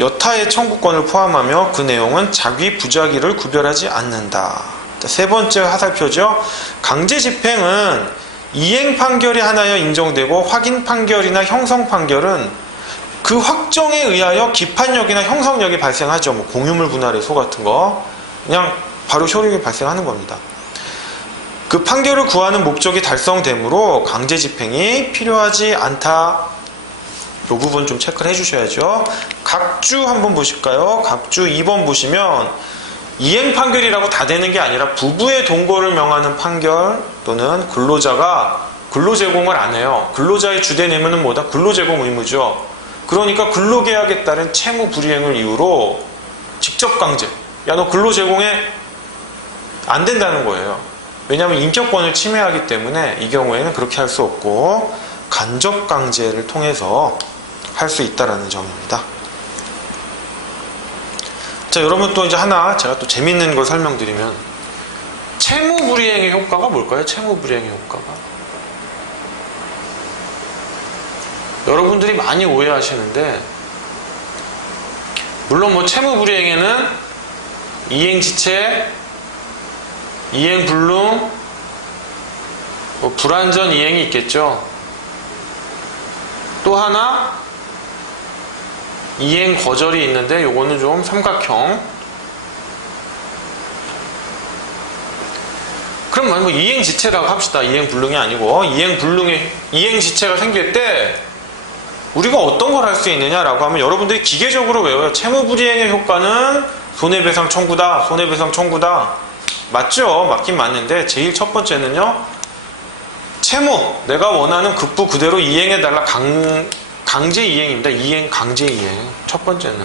여타의 청구권을 포함하며 그 내용은 자기 부자기를 구별하지 않는다. 세 번째 화살표죠. 강제집행은 이행 판결이 하나여 인정되고 확인 판결이나 형성 판결은 그 확정에 의하여 기판력이나 형성력이 발생하죠. 뭐 공유물 분할의소 같은 거 그냥 바로 효력이 발생하는 겁니다. 그 판결을 구하는 목적이 달성되므로 강제집행이 필요하지 않다. 이 부분 좀 체크를 해주셔야죠. 각주 한번 보실까요? 각주 2번 보시면 이행 판결이라고 다 되는 게 아니라 부부의 동거를 명하는 판결 또는 근로자가 근로 제공을 안 해요. 근로자의 주된 의무는 뭐다? 근로 제공 의무죠. 그러니까 근로계약에 따른 채무 불이행을 이유로 직접 강제. 야, 너 근로 제공해? 안 된다는 거예요. 왜냐하면 인격권을 침해하기 때문에 이 경우에는 그렇게 할 수 없고 간접 강제를 통해서 할 수 있다라는 점입니다. 자, 여러분 또 이제 하나 제가 또 재밌는 걸 설명드리면 채무 불이행의 효과가 뭘까요? 채무 불이행의 효과가 여러분들이 많이 오해하시는데 물론 뭐 채무 불이행에는 이행지체, 이행불능, 뭐 불완전 이행이 있겠죠. 또 하나 이행 거절이 있는데 요거는 좀 삼각형. 그럼 뭐 이행지체라고 합시다. 이행불능이 아니고 이행지체가 생길 때 우리가 어떤 걸 할 수 있느냐라고 하면 여러분들이 기계적으로 외워요. 채무불이행의 효과는 손해배상 청구다. 손해배상 청구다. 맞죠? 맞긴 맞는데 제일 첫 번째는요. 채무. 내가 원하는 급부 그대로 이행해달라. 강제 이행입니다. 이행, 강제 이행. 첫 번째는.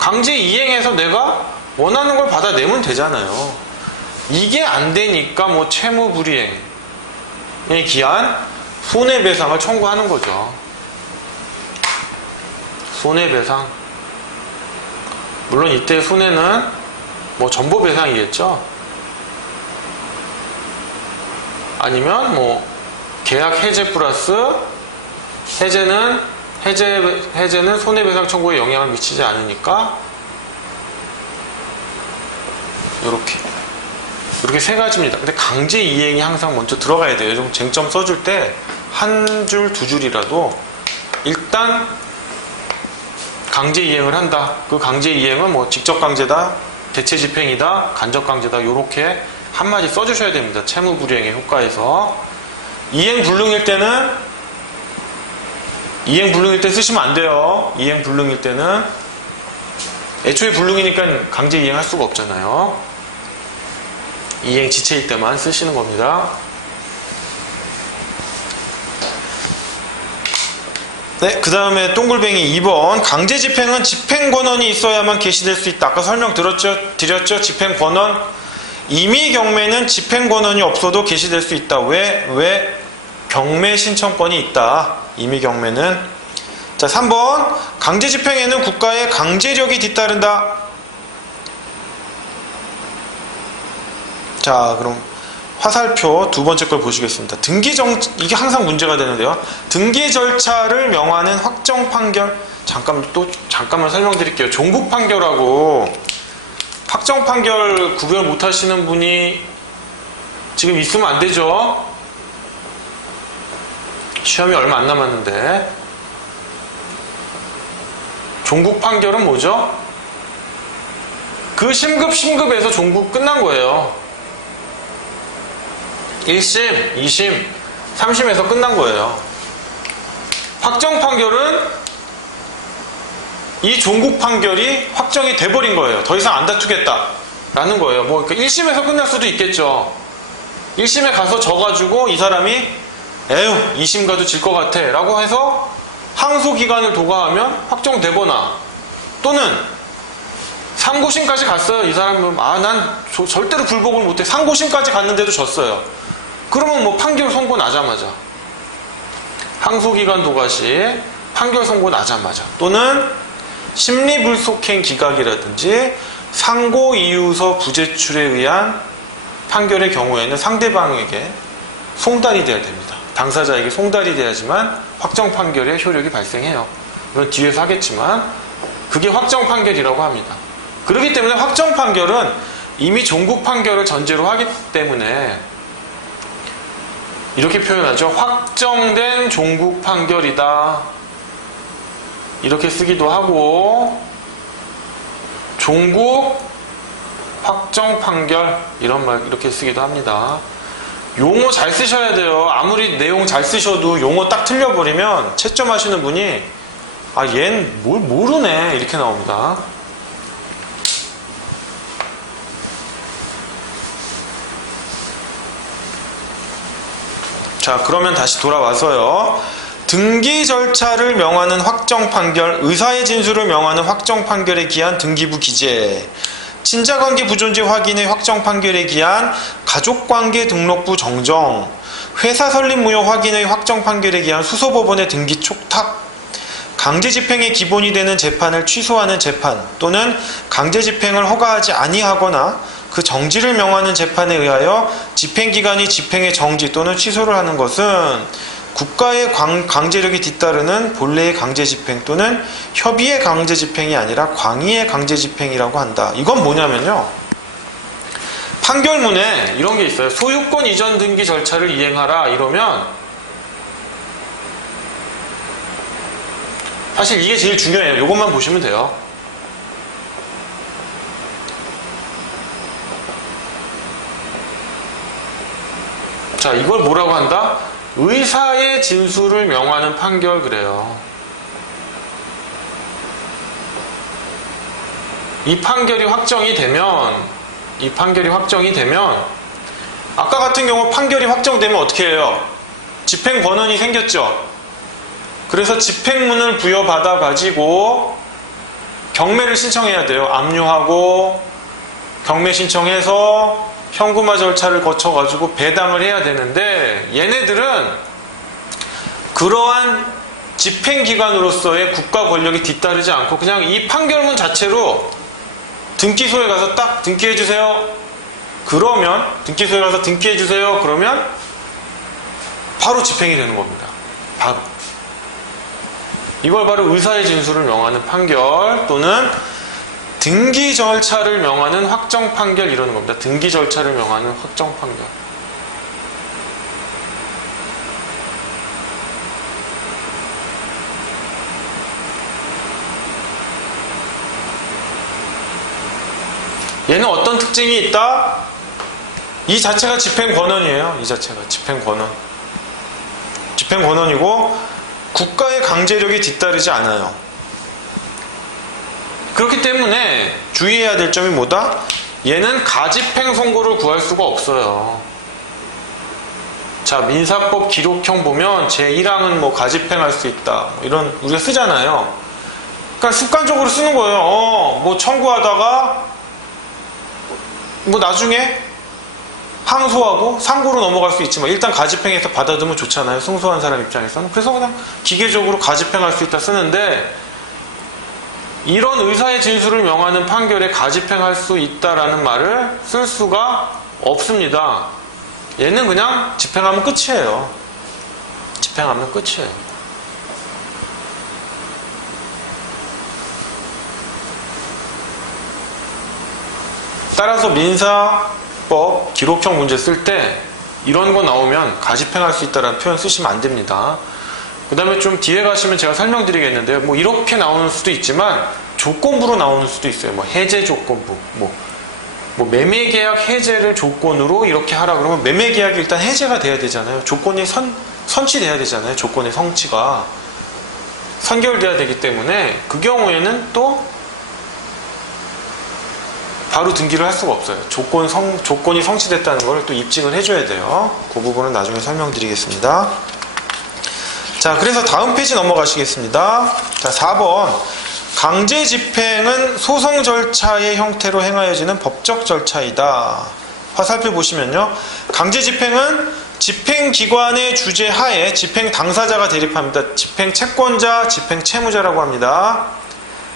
강제 이행해서 내가 원하는 걸 받아내면 되잖아요. 이게 안 되니까 뭐 채무불이행에 기한 손해배상을 청구하는 거죠. 손해배상. 물론 이때 손해는 뭐 전보배상이겠죠. 아니면 뭐 계약 해제 플러스 해제는 손해배상 청구에 영향을 미치지 않으니까 이렇게 세 가지입니다. 근데 강제 이행이 항상 먼저 들어가야 돼요. 좀 쟁점 써줄 때 한 줄, 두 줄이라도 일단 강제 이행을 한다. 그 강제 이행은 뭐 직접 강제다, 대체 집행이다, 간접 강제다. 이렇게 한마디 써주셔야 됩니다. 채무 불이행의 효과에서. 이행 불능일 때는 쓰시면 안 돼요. 이행 불능일 때는 애초에 불능이니까 강제 이행할 수가 없잖아요. 이행 지체일 때만 쓰시는 겁니다. 네, 그 다음에 동글뱅이 2번. 강제 집행은 집행 권한이 있어야만 개시될 수 있다. 아까 설명 드렸죠? 집행 권한. 임의 경매는 집행 권한이 없어도 개시될 수 있다. 왜? 경매 신청권이 있다. 임의 경매는. 자, 3번. 강제 집행에는 국가의 강제력이 뒤따른다. 자, 그럼 화살표 두 번째 걸 보시겠습니다. 이게 항상 문제가 되는데요. 등기 절차를 명하는 확정 판결. 잠깐만 설명드릴게요. 종국 판결하고 확정 판결 구별 못 하시는 분이 지금 있으면 안 되죠. 시험이 얼마 안 남았는데. 종국 판결은 뭐죠? 그 심급에서 종국 끝난 거예요. 1심, 2심, 3심에서 끝난 거예요. 확정 판결은 이 종국 판결이 확정이 돼버린 거예요. 더 이상 안 다투겠다 라는 거예요. 뭐 1심에서 끝날 수도 있겠죠. 1심에 가서 져가지고 이 사람이 2심 가도 질 것 같아 라고 해서 항소기간을 도과하면 확정되거나, 또는 상고심까지 갔어요. 이 사람은 난 절대로 불복을 못해. 상고심까지 갔는데도 졌어요. 그러면 뭐 판결 선고 나자마자, 항소기간 도과 시 판결 선고 나자마자, 또는 심리불속행 기각이라든지 상고 이유서 부제출에 의한 판결의 경우에는 상대방에게 송달이 돼야 됩니다. 당사자에게 송달이 돼야지만 확정 판결의 효력이 발생해요. 이건 뒤에서 하겠지만 그게 확정 판결이라고 합니다. 그렇기 때문에 확정 판결은 이미 종국 판결을 전제로 하기 때문에 이렇게 표현하죠. 확정된 종국 판결이다. 이렇게 쓰기도 하고, 종국 확정 판결, 이런 말 이렇게 쓰기도 합니다. 용어 잘 쓰셔야 돼요. 아무리 내용 잘 쓰셔도 용어 딱 틀려버리면 채점하시는 분이 얜 뭘 모르네 이렇게 나옵니다. 자, 그러면 다시 돌아와서요. 등기 절차를 명하는 확정 판결, 의사의 진술을 명하는 확정 판결에 기한 등기부 기재, 친자관계 부존재 확인의 확정 판결에 기한 가족관계 등록부 정정, 회사 설립 무효 확인의 확정 판결에 기한 수소법원의 등기 촉탁, 강제집행의 기본이 되는 재판을 취소하는 재판 또는 강제집행을 허가하지 아니하거나 그 정지를 명하는 재판에 의하여 집행기관이 집행의 정지 또는 취소를 하는 것은 국가의 강제력이 뒤따르는 본래의 강제집행 또는 협의의 강제집행이 아니라 광의의 강제집행이라고 한다. 이건 뭐냐면요. 판결문에 이런 게 있어요. 소유권 이전 등기 절차를 이행하라 이러면 사실 이게 제일 중요해요. 이것만 보시면 돼요. 자, 이걸 뭐라고 한다? 의사의 진술을 명하는 판결 그래요. 이 판결이 확정이 되면 아까 같은 경우 판결이 확정되면 어떻게 해요? 집행 권한이 생겼죠. 그래서 집행문을 부여받아 가지고 경매를 신청해야 돼요. 압류하고 경매 신청해서 현금화 절차를 거쳐가지고 배당을 해야 되는데 얘네들은 그러한 집행기관으로서의 국가 권력이 뒤따르지 않고 그냥 이 판결문 자체로 등기소에 가서 딱 등기해주세요. 그러면 등기소에 가서 등기해주세요. 그러면 바로 집행이 되는 겁니다. 바로. 이걸 바로 의사의 진술을 명하는 판결 또는 등기 절차를 명하는 확정 판결 이러는 겁니다. 등기 절차를 명하는 확정 판결. 얘는 어떤 특징이 있다? 이 자체가 집행 권한이에요. 이 자체가 집행 권한. 집행 권한이고 국가의 강제력이 뒤따르지 않아요. 그렇기 때문에 주의해야 될 점이 뭐다? 얘는 가집행 선고를 구할 수가 없어요. 자, 민사법 기록형 보면 제1항은 뭐 가집행할 수 있다. 뭐 이런 우리가 쓰잖아요. 그러니까 습관적으로 쓰는 거예요. 뭐 청구하다가 뭐 나중에 항소하고 상고로 넘어갈 수 있지만 일단 가집행해서 받아두면 좋잖아요. 승소한 사람 입장에서는. 그래서 그냥 기계적으로 가집행할 수 있다 쓰는데 이런 의사의 진술을 명하는 판결에 가집행할 수 있다라는 말을 쓸 수가 없습니다. 얘는 그냥 집행하면 끝이에요. 집행하면 끝이에요. 따라서 민사법 기록형 문제 쓸 때 이런 거 나오면 가집행할 수 있다라는 표현 쓰시면 안 됩니다. 그 다음에 좀 뒤에 가시면 제가 설명드리겠는데요. 뭐 이렇게 나오는 수도 있지만 조건부로 나오는 수도 있어요. 뭐 해제 조건부, 뭐 매매계약 해제를 조건으로 이렇게 하라 그러면 매매계약이 일단 해제가 돼야 되잖아요. 조건이 선치돼야 되잖아요. 조건의 성취가 선결돼야 되기 때문에 그 경우에는 또 바로 등기를 할 수가 없어요. 조건이 성취됐다는 걸 또 입증을 해줘야 돼요. 그 부분은 나중에 설명드리겠습니다. 자, 그래서 다음 페이지 넘어가시겠습니다. 자, 4번. 강제 집행은 소송 절차의 형태로 행하여지는 법적 절차이다. 화살표 보시면요. 강제 집행은 집행기관의 주재 하에 집행 당사자가 대립합니다. 집행 채권자, 집행 채무자라고 합니다.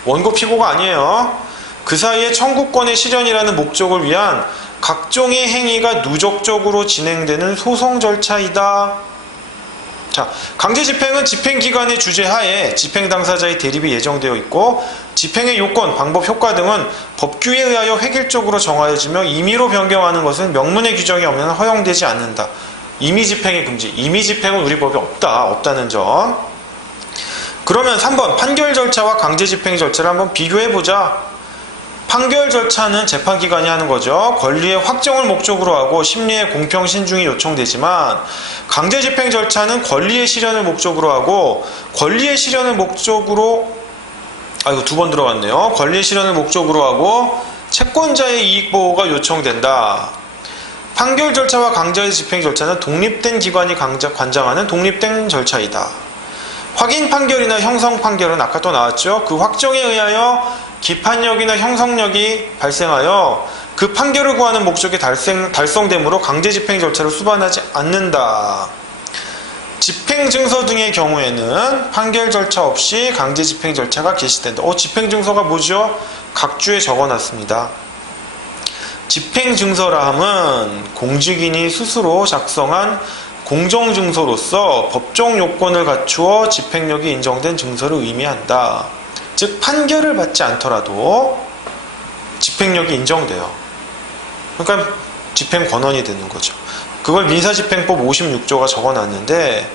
원고 피고가 아니에요. 그 사이에 청구권의 실현이라는 목적을 위한 각종의 행위가 누적적으로 진행되는 소송 절차이다. 자, 강제집행은 집행기관의 주재하에 집행당사자의 대립이 예정되어 있고 집행의 요건, 방법, 효과 등은 법규에 의하여 획일적으로 정하여지며 임의로 변경하는 것은 명문의 규정이 없는 한 허용되지 않는다. 임의집행의 금지. 임의집행은 우리 법에 없다는 점. 그러면 3번 판결 절차와 강제집행 절차를 한번 비교해보자. 판결 절차는 재판기관이 하는 거죠. 권리의 확정을 목적으로 하고 심리의 공평 신중이 요청되지만 강제집행 절차는 권리의 실현을 목적으로 하고 권리의 실현을 목적으로 이거 두 번 들어갔네요. 권리의 실현을 목적으로 하고 채권자의 이익보호가 요청된다. 판결 절차와 강제 집행 절차는 독립된 기관이 관장하는 독립된 절차이다. 확인 판결이나 형성 판결은 아까 또 나왔죠. 그 확정에 의하여 기판력이나 형성력이 발생하여 그 판결을 구하는 목적이 달성되므로 강제 집행 절차를 수반하지 않는다. 집행증서 등의 경우에는 판결 절차 없이 강제 집행 절차가 개시된다. 집행증서가 뭐죠? 각주에 적어놨습니다. 집행증서라 함은 공직인이 스스로 작성한 공정증서로서 법정 요건을 갖추어 집행력이 인정된 증서를 의미한다. 즉 판결을 받지 않더라도 집행력이 인정돼요. 그러니까 집행권한이 되는 거죠. 그걸 민사집행법 56조가 적어놨는데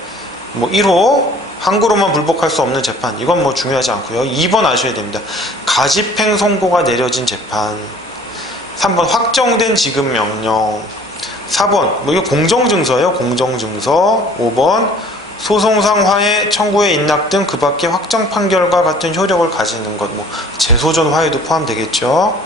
1호 항고로만 불복할 수 없는 재판, 이건 중요하지 않고요. 2번 아셔야 됩니다. 가집행 선고가 내려진 재판, 3번 확정된 지급명령, 4번 이거 공정증서예요. 공정증서. 5번 소송상 화해, 청구의 인락 등 그 밖의 확정 판결과 같은 효력을 가지는 것, 재소전 화해도 포함되겠죠.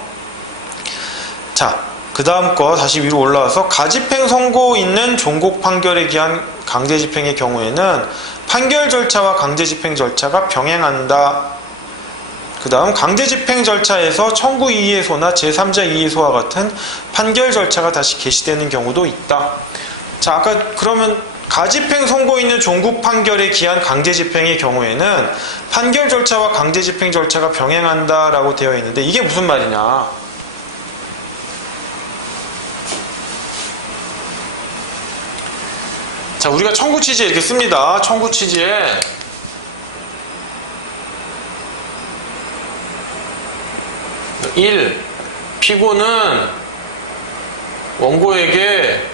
자, 그 다음 거 다시 위로 올라와서 가집행 선고 있는 종국 판결에 기한 강제 집행의 경우에는 판결 절차와 강제 집행 절차가 병행한다. 그 다음 강제 집행 절차에서 청구 이의소나 제3자 이의소와 같은 판결 절차가 다시 개시되는 경우도 있다. 자, 아까 그러면 가집행 선고 있는 종국 판결에 기한 강제 집행의 경우에는 판결 절차와 강제 집행 절차가 병행한다라고 되어 있는데 이게 무슨 말이냐? 자, 우리가 청구 취지에 이렇게 씁니다. 청구 취지에 피고는 원고에게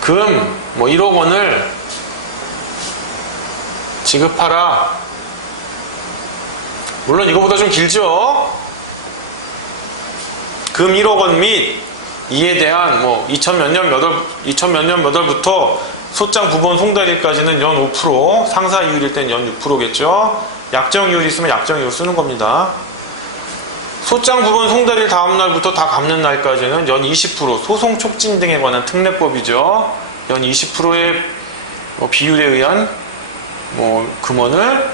금 1억 원을 지급하라. 물론 이거보다 좀 길죠. 금 1억 원 및 이에 대한 2000몇 년 몇 월부터 소장 부본 송달일까지는 연 5%, 상사 이율일 땐 연 6%겠죠. 약정 이율이 있으면 약정 이율 쓰는 겁니다. 소장 부본 송달일 다음 날부터 다 갚는 날까지는 연 20%, 소송 촉진 등에 관한 특례법이죠. 연 20%의 비율에 의한 금원을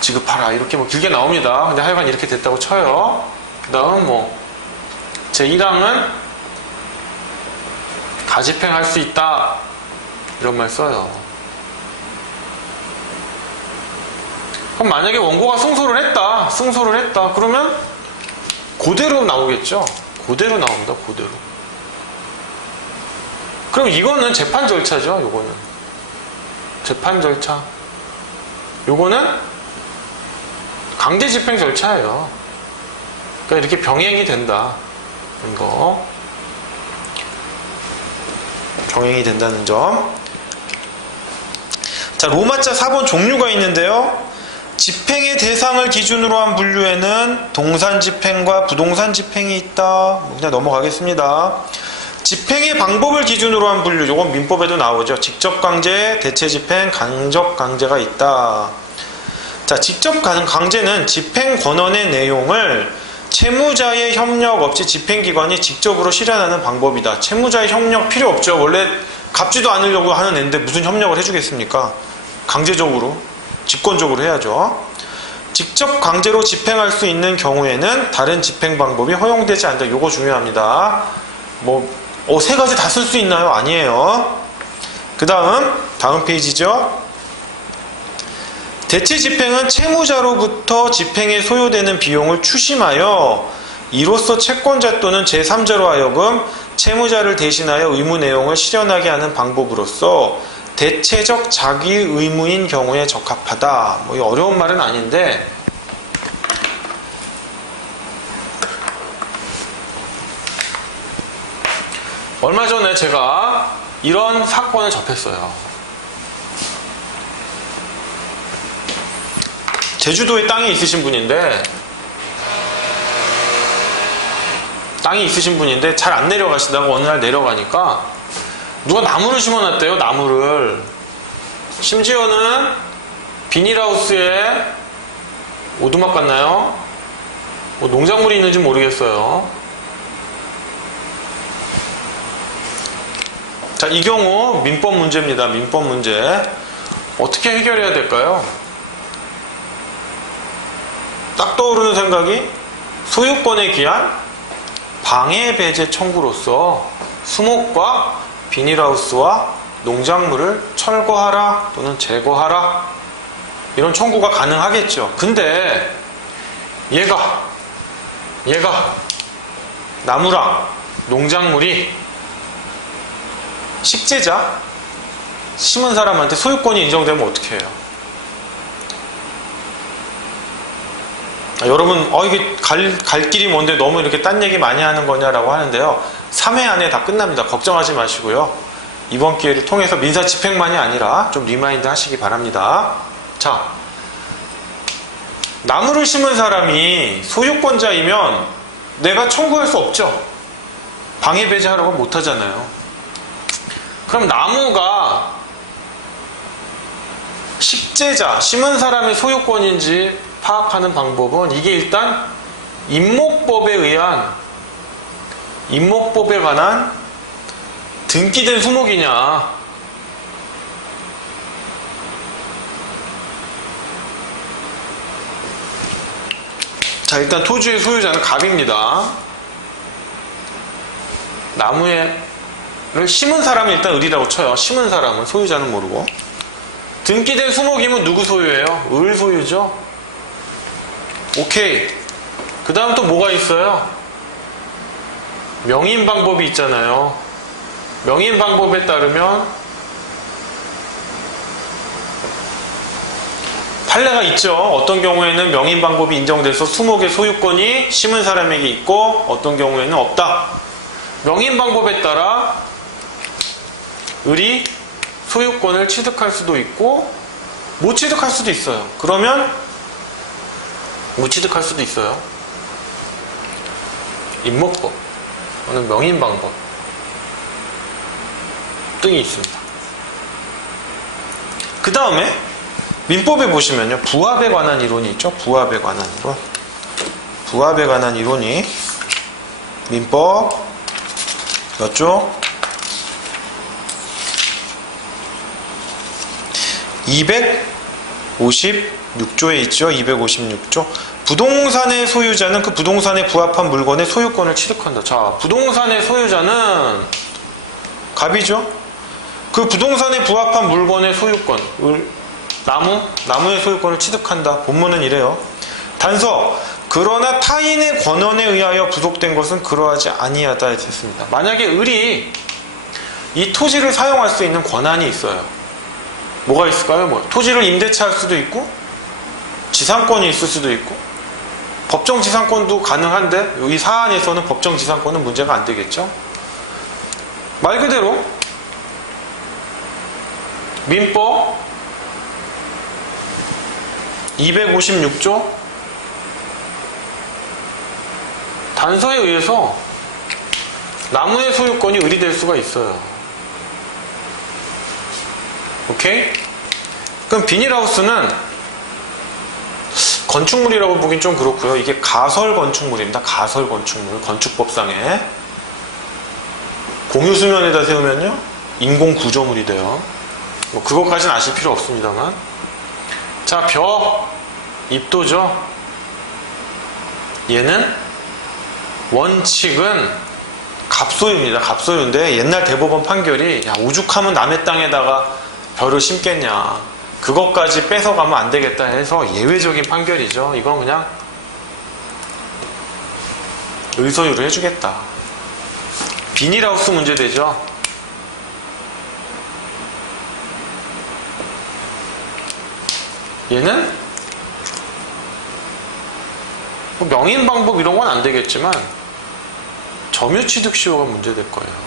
지급하라. 이렇게 길게 나옵니다. 근데 하여간 이렇게 됐다고 쳐요. 그 다음 제1항은 가집행할 수 있다. 이런 말 써요. 그럼 만약에 원고가 승소를 했다. 그러면 그대로 나오겠죠. 그대로 나옵니다. 그대로. 그럼 이거는 재판 절차죠. 요거는 재판 절차. 요거는 강제 집행 절차예요. 그러니까 이렇게 병행이 된다. 이거 병행이 된다는 점. 자, 로마자 4번 종류가 있는데요. 집행의 대상을 기준으로 한 분류에는 동산 집행과 부동산 집행이 있다. 그냥 넘어가겠습니다. 집행의 방법을 기준으로 한 분류, 이건 민법에도 나오죠. 직접 강제, 대체 집행, 간접 강제가 있다. 자, 직접 강제는 집행 권한의 내용을 채무자의 협력 없이 집행기관이 직접으로 실현하는 방법이다. 채무자의 협력 필요 없죠. 원래 갚지도 않으려고 하는 애인데 무슨 협력을 해주겠습니까? 강제적으로, 직권적으로 해야죠. 직접 강제로 집행할 수 있는 경우에는 다른 집행 방법이 허용되지 않는다. 요거 중요합니다. 세 가지 다 쓸 수 있나요? 아니에요. 그 다음 페이지죠. 대체 집행은 채무자로부터 집행에 소요되는 비용을 추심하여 이로써 채권자 또는 제3자로 하여금 채무자를 대신하여 의무 내용을 실현하게 하는 방법으로서 대체적 자기 의무인 경우에 적합하다. 어려운 말은 아닌데 얼마 전에 제가 이런 사건을 접했어요. 제주도에 땅이 있으신 분인데 잘 안 내려가시다가 어느 날 내려가니까 누가 나무를 심어놨대요. 나무를. 심지어는 비닐하우스에 오두막 같나요? 농작물이 있는지 모르겠어요. 자, 이 경우 민법 문제입니다. 민법 문제. 어떻게 해결해야 될까요? 딱 떠오르는 생각이 소유권에 기한 방해 배제 청구로서 수목과 비닐하우스와 농작물을 철거하라 또는 제거하라, 이런 청구가 가능하겠죠. 근데 얘가 나무랑 농작물이 식재자 심은 사람한테 소유권이 인정되면 어떻게 해요? 여러분, 이게 갈 길이 뭔데 너무 이렇게 딴 얘기 많이 하는 거냐라고 하는데요. 3회 안에 다 끝납니다. 걱정하지 마시고요. 이번 기회를 통해서 민사 집행만이 아니라 좀 리마인드 하시기 바랍니다. 자, 나무를 심은 사람이 소유권자이면 내가 청구할 수 없죠. 방해 배제하라고 못 하잖아요. 그럼 나무가 식재자, 심은 사람의 소유권인지 파악하는 방법은, 이게 일단 임목법에 관한 등기된 수목이냐, 자, 일단 토지의 소유자는 갑입니다. 나무를 심은 사람이 일단 을이라고 쳐요. 심은 사람은, 소유자는 모르고. 등기된 수목이면 누구 소유예요? 을 소유죠. 오케이. 그 다음 또 뭐가 있어요? 명인 방법이 있잖아요. 명인 방법에 따르면 판례가 있죠. 어떤 경우에는 명인 방법이 인정돼서 수목의 소유권이 심은 사람에게 있고, 어떤 경우에는 없다. 명인 방법에 따라 을이 소유권을 취득할 수도 있고 못 취득할 수도 있어요. 그러면 못 취득할 수도 있어요. 임목법 또는 명인 방법 등이 있습니다. 그 다음에 민법에 보시면요, 부합에 관한 이론이 있죠. 부합에 관한 이론. 부합에 관한 이론이 민법 몇 조? 256조에 있죠. 256조. 부동산의 소유자는 그 부동산에 부합한 물건의 소유권을 취득한다. 자, 부동산의 소유자는 갑이죠. 그 부동산에 부합한 물건의 소유권, 나무의 소유권을 취득한다. 본문은 이래요. 단서, 그러나 타인의 권한에 의하여 부속된 것은 그러하지 아니하다 했습니다. 만약에 을이 이 토지를 사용할 수 있는 권한이 있어요. 뭐가 있을까요? 토지를 임대차할 수도 있고, 지상권이 있을 수도 있고, 법정 지상권도 가능한데, 이 사안에서는 법정 지상권은 문제가 안 되겠죠? 말 그대로 민법 256조 단서에 의해서 나무의 소유권이 을이 될 수가 있어요. 오케이? 그럼 비닐하우스는 건축물이라고 보긴 좀 그렇고요. 이게 가설 건축물입니다. 가설 건축물. 건축법상에 공유수면에다 세우면요, 인공 구조물이 돼요. 뭐 그것까지는 아실 필요 없습니다만. 자, 벽, 입도죠. 얘는 원칙은 갑소유입니다. 갑소유인데 옛날 대법원 판결이, 야, 오죽하면 남의 땅에다가 벼를 심겠냐, 그것까지 뺏어가면 안 되겠다 해서 예외적인 판결이죠. 이건 그냥 을소유를 해주겠다. 비닐하우스 문제 되죠. 얘는 명인 방법 이런 건 안 되겠지만 점유취득시효가 문제될 거예요.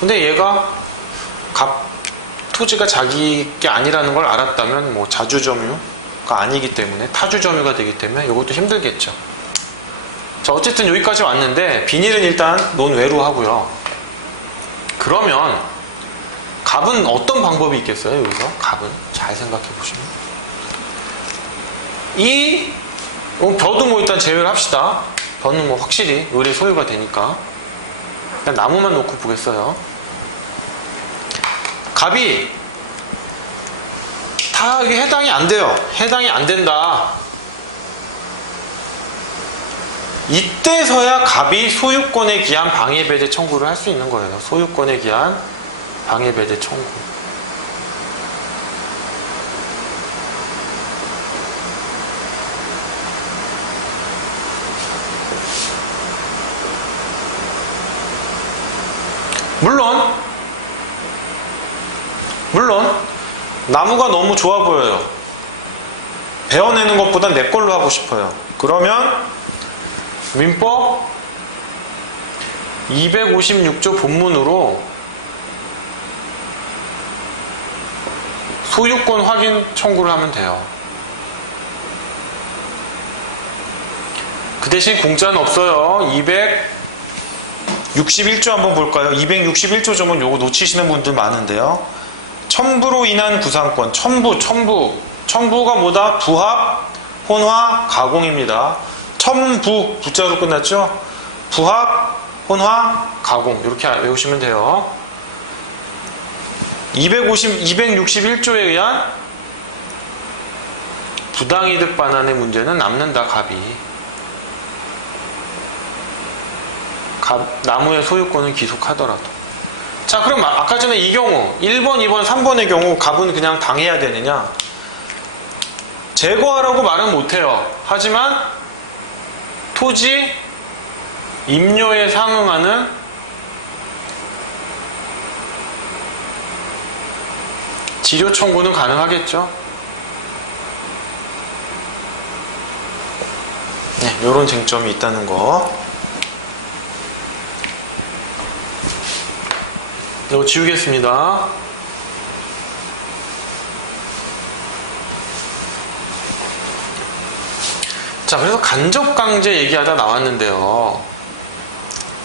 근데 얘가 토지가 자기 게 아니라는 걸 알았다면 뭐 자주점유가 아니기 때문에 타주점유가 되기 때문에 이것도 힘들겠죠. 자, 어쨌든 여기까지 왔는데 비닐은 일단 논외로 하고요. 그러면 갑은 어떤 방법이 있겠어요? 여기서 갑은 잘 생각해 보시면 벼도 뭐 일단 제외를 합시다. 벼는 뭐 확실히 을의 소유가 되니까. 일단 나무만 놓고 보겠어요. 갑이 다 이게 해당이 안 돼요. 해당이 안 된다. 이때서야 갑이 소유권에 기한 방해배제 청구를 할 수 있는 거예요. 소유권에 기한 방해배제 청구. 물론 나무가 너무 좋아 보여요. 베어내는 것보다 내 걸로 하고 싶어요. 그러면 민법 256조 본문으로 소유권 확인 청구를 하면 돼요. 그 대신 공짜는 없어요. 261조 한번 볼까요? 261조 점은 요거 놓치시는 분들 많은데요. 첨부로 인한 구상권. 첨부가 뭐다? 부합, 혼화, 가공입니다. 첨부, 부자로 끝났죠? 부합, 혼화, 가공. 이렇게 외우시면 돼요. 261조에 의한 부당이득 반환의 문제는 남는다, 갑이. 나무의 소유권은 기속하더라도. 자, 그럼 아까 전에 이 경우 1번, 2번, 3번의 경우 갑은 그냥 당해야 되느냐? 제거하라고 말은 못해요. 하지만 토지 임료에 상응하는 지료 청구는 가능하겠죠. 네, 이런 쟁점이 있다는 거. 이거 지우겠습니다. 자, 그래서 간접강제 얘기하다 나왔는데요.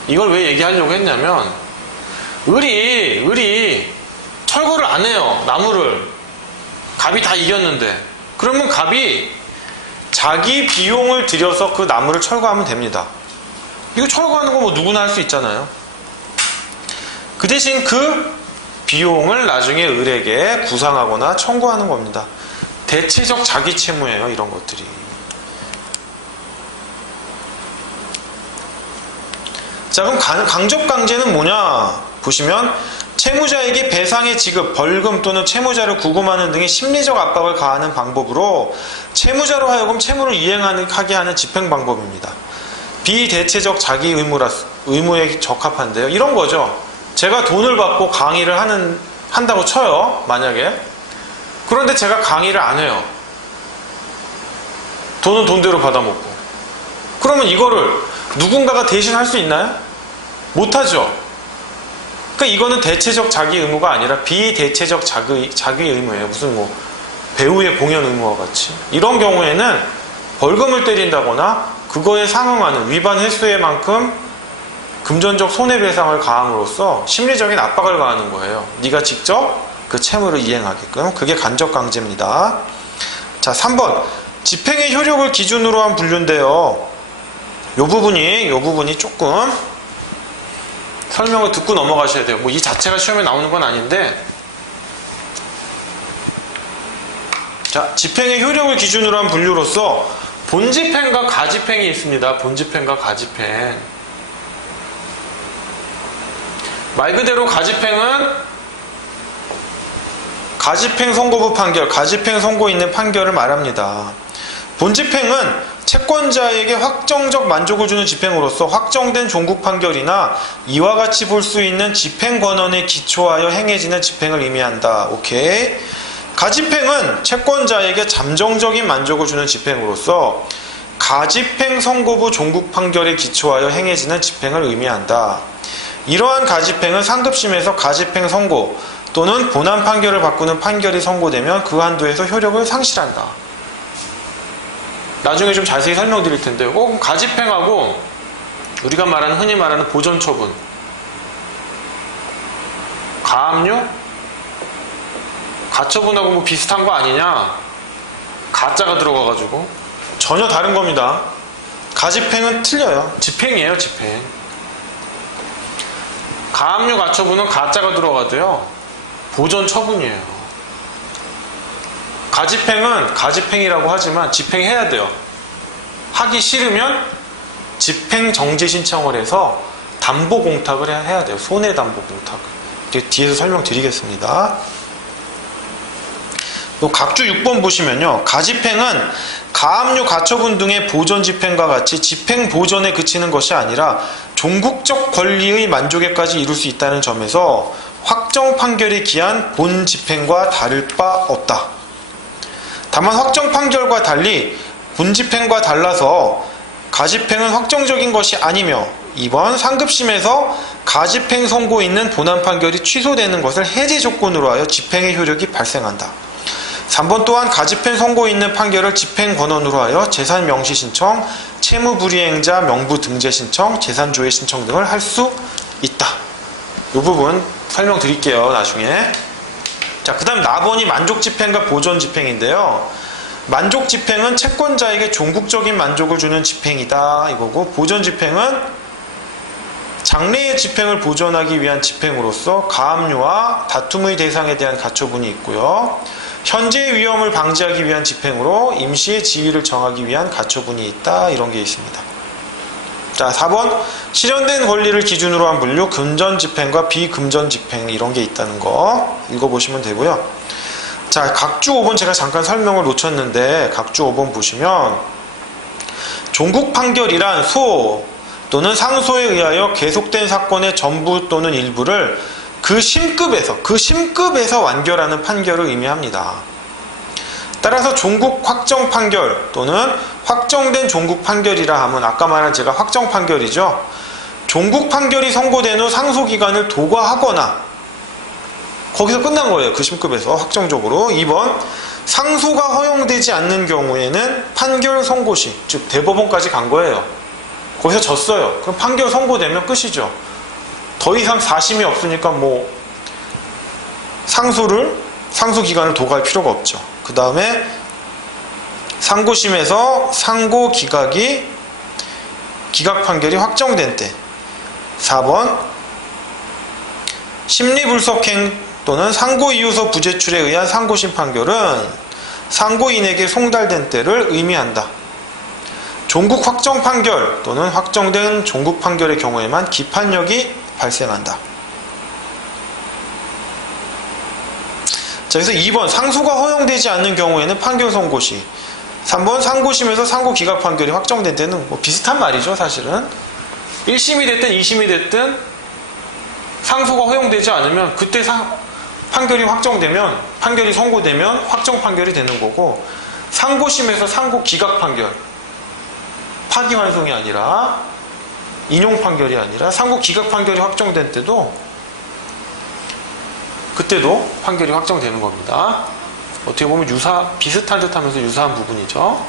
이걸 왜 얘기하려고 했냐면, 을이 철거를 안 해요. 나무를. 갑이 다 이겼는데. 그러면 갑이 자기 비용을 들여서 그 나무를 철거하면 됩니다. 이거 철거하는 거 뭐 누구나 할 수 있잖아요. 그 대신 그 비용을 나중에 을에게 구상하거나 청구하는 겁니다. 대체적 자기 채무예요, 이런 것들이. 자, 그럼 강접강제는 뭐냐? 보시면 채무자에게 배상의 지급, 벌금 또는 채무자를 구금하는 등의 심리적 압박을 가하는 방법으로 채무자로 하여금 채무를 이행하게 하는 집행방법입니다. 비대체적 자기 의무에 적합한데요. 이런 거죠. 제가 돈을 받고 강의를 한다고 쳐요. 만약에. 그런데 제가 강의를 안 해요. 돈은 돈대로 받아먹고. 그러면 이거를 누군가가 대신 할 수 있나요? 못하죠. 그러니까 이거는 대체적 자기 의무가 아니라 비대체적 자기 의무예요. 무슨 뭐 배우의 공연 의무와 같이. 이런 경우에는 벌금을 때린다거나 그거에 상응하는 위반 횟수의 만큼 금전적 손해배상을 가함으로써 심리적인 압박을 가하는 거예요. 네가 직접 그 채무를 이행하게끔. 그게 간접강제입니다. 자, 3번. 집행의 효력을 기준으로 한 분류인데요. 요 부분이 조금 설명을 듣고 넘어가셔야 돼요. 뭐 이 자체가 시험에 나오는 건 아닌데. 자, 집행의 효력을 기준으로 한 분류로서 본집행과 가집행이 있습니다. 본집행과 가집행. 말 그대로 가집행은 가집행 선고부 판결, 가집행 선고 있는 판결을 말합니다. 본집행은 채권자에게 확정적 만족을 주는 집행으로서 확정된 종국 판결이나 이와 같이 볼 수 있는 집행 권한에 기초하여 행해지는 집행을 의미한다. 오케이. 가집행은 채권자에게 잠정적인 만족을 주는 집행으로서 가집행 선고부 종국 판결에 기초하여 행해지는 집행을 의미한다. 이러한 가집행은 상급심에서 가집행 선고 또는 본안 판결을 바꾸는 판결이 선고되면 그 한도에서 효력을 상실한다. 나중에 좀 자세히 설명드릴 텐데요. 그럼 가집행하고 우리가 흔히 말하는 보전처분, 가압류, 가처분하고 뭐 비슷한 거 아니냐? 가짜가 들어가가지고 전혀 다른 겁니다. 가집행은 틀려요. 집행이에요, 집행. 가압류 가처분은 가짜가 들어가도요, 보전 처분이에요. 가집행은 가집행이라고 하지만 집행해야 돼요. 하기 싫으면 집행 정지 신청을 해서 담보 공탁을 해야 돼요. 손해 담보 공탁. 뒤에서 설명드리겠습니다. 또 각주 6번 보시면요. 가집행은 가압류 가처분 등의 보전 집행과 같이 집행 보전에 그치는 것이 아니라 종국적 권리의 만족에까지 이룰 수 있다는 점에서 확정 판결이 기한 본 집행과 다를 바 없다. 다만 확정 판결과 달리 본 집행과 달라서 가집행은 확정적인 것이 아니며 2번 상급심에서 가집행 선고 있는 본안 판결이 취소되는 것을 해제 조건으로 하여 집행의 효력이 발생한다. 3번 또한 가집행 선고 있는 판결을 집행 권한으로 하여 재산 명시 신청, 채무 불이행자 명부 등재 신청, 재산 조회 신청 등을 할 수 있다. 이 부분 설명드릴게요, 나중에. 자, 그 다음 4번이 만족 집행과 보전 집행인데요. 만족 집행은 채권자에게 종국적인 만족을 주는 집행이다 이거고, 보전 집행은 장래의 집행을 보존하기 위한 집행으로서 가압류와 다툼의 대상에 대한 가처분이 있고요. 현재의 위험을 방지하기 위한 집행으로 임시의 지위를 정하기 위한 가처분이 있다. 이런 게 있습니다. 자, 4번 실현된 권리를 기준으로 한 분류 금전 집행과 비금전 집행 이런 게 있다는 거 읽어보시면 되고요. 자, 각주 5번 제가 잠깐 설명을 놓쳤는데 각주 5번 보시면 종국 판결이란 소 또는 상소에 의하여 계속된 사건의 전부 또는 일부를 그 심급에서 완결하는 판결을 의미합니다. 따라서 종국 확정 판결 또는 확정된 종국 판결이라 하면 아까 말한 제가 확정 판결이죠. 종국 판결이 선고된 후 상소 기간을 도과하거나 거기서 끝난 거예요. 그 심급에서 확정적으로. 2번 상소가 허용되지 않는 경우에는 판결 선고 시, 즉 대법원까지 간 거예요. 거기서 졌어요. 그럼 판결 선고되면 끝이죠. 더 이상 사심이 없으니까 뭐 상소 기간을 도과할 필요가 없죠. 그 다음에 상고심에서 상고 기각 판결이 확정된 때. 4번 심리불속행 또는 상고이유서 부제출에 의한 상고심 판결은 상고인에게 송달된 때를 의미한다. 종국 확정 판결 또는 확정된 종국 판결의 경우에만 기판력이 발생한다. 자, 그래서 2번 상소가 허용되지 않는 경우에는 판결 선고 시, 3번 상고심에서 상고 기각 판결이 확정된 때는 뭐 비슷한 말이죠. 사실은 1심이 됐든 2심이 됐든 상소가 허용되지 않으면 그때 판결이 확정되면 판결이 선고되면 확정 판결이 되는 거고, 상고심에서 상고 기각 판결 파기환송이 아니라 인용 판결이 아니라 상고 기각 판결이 확정된 때도 그때도 판결이 확정되는 겁니다. 어떻게 보면 비슷한 듯 하면서 유사한 부분이죠.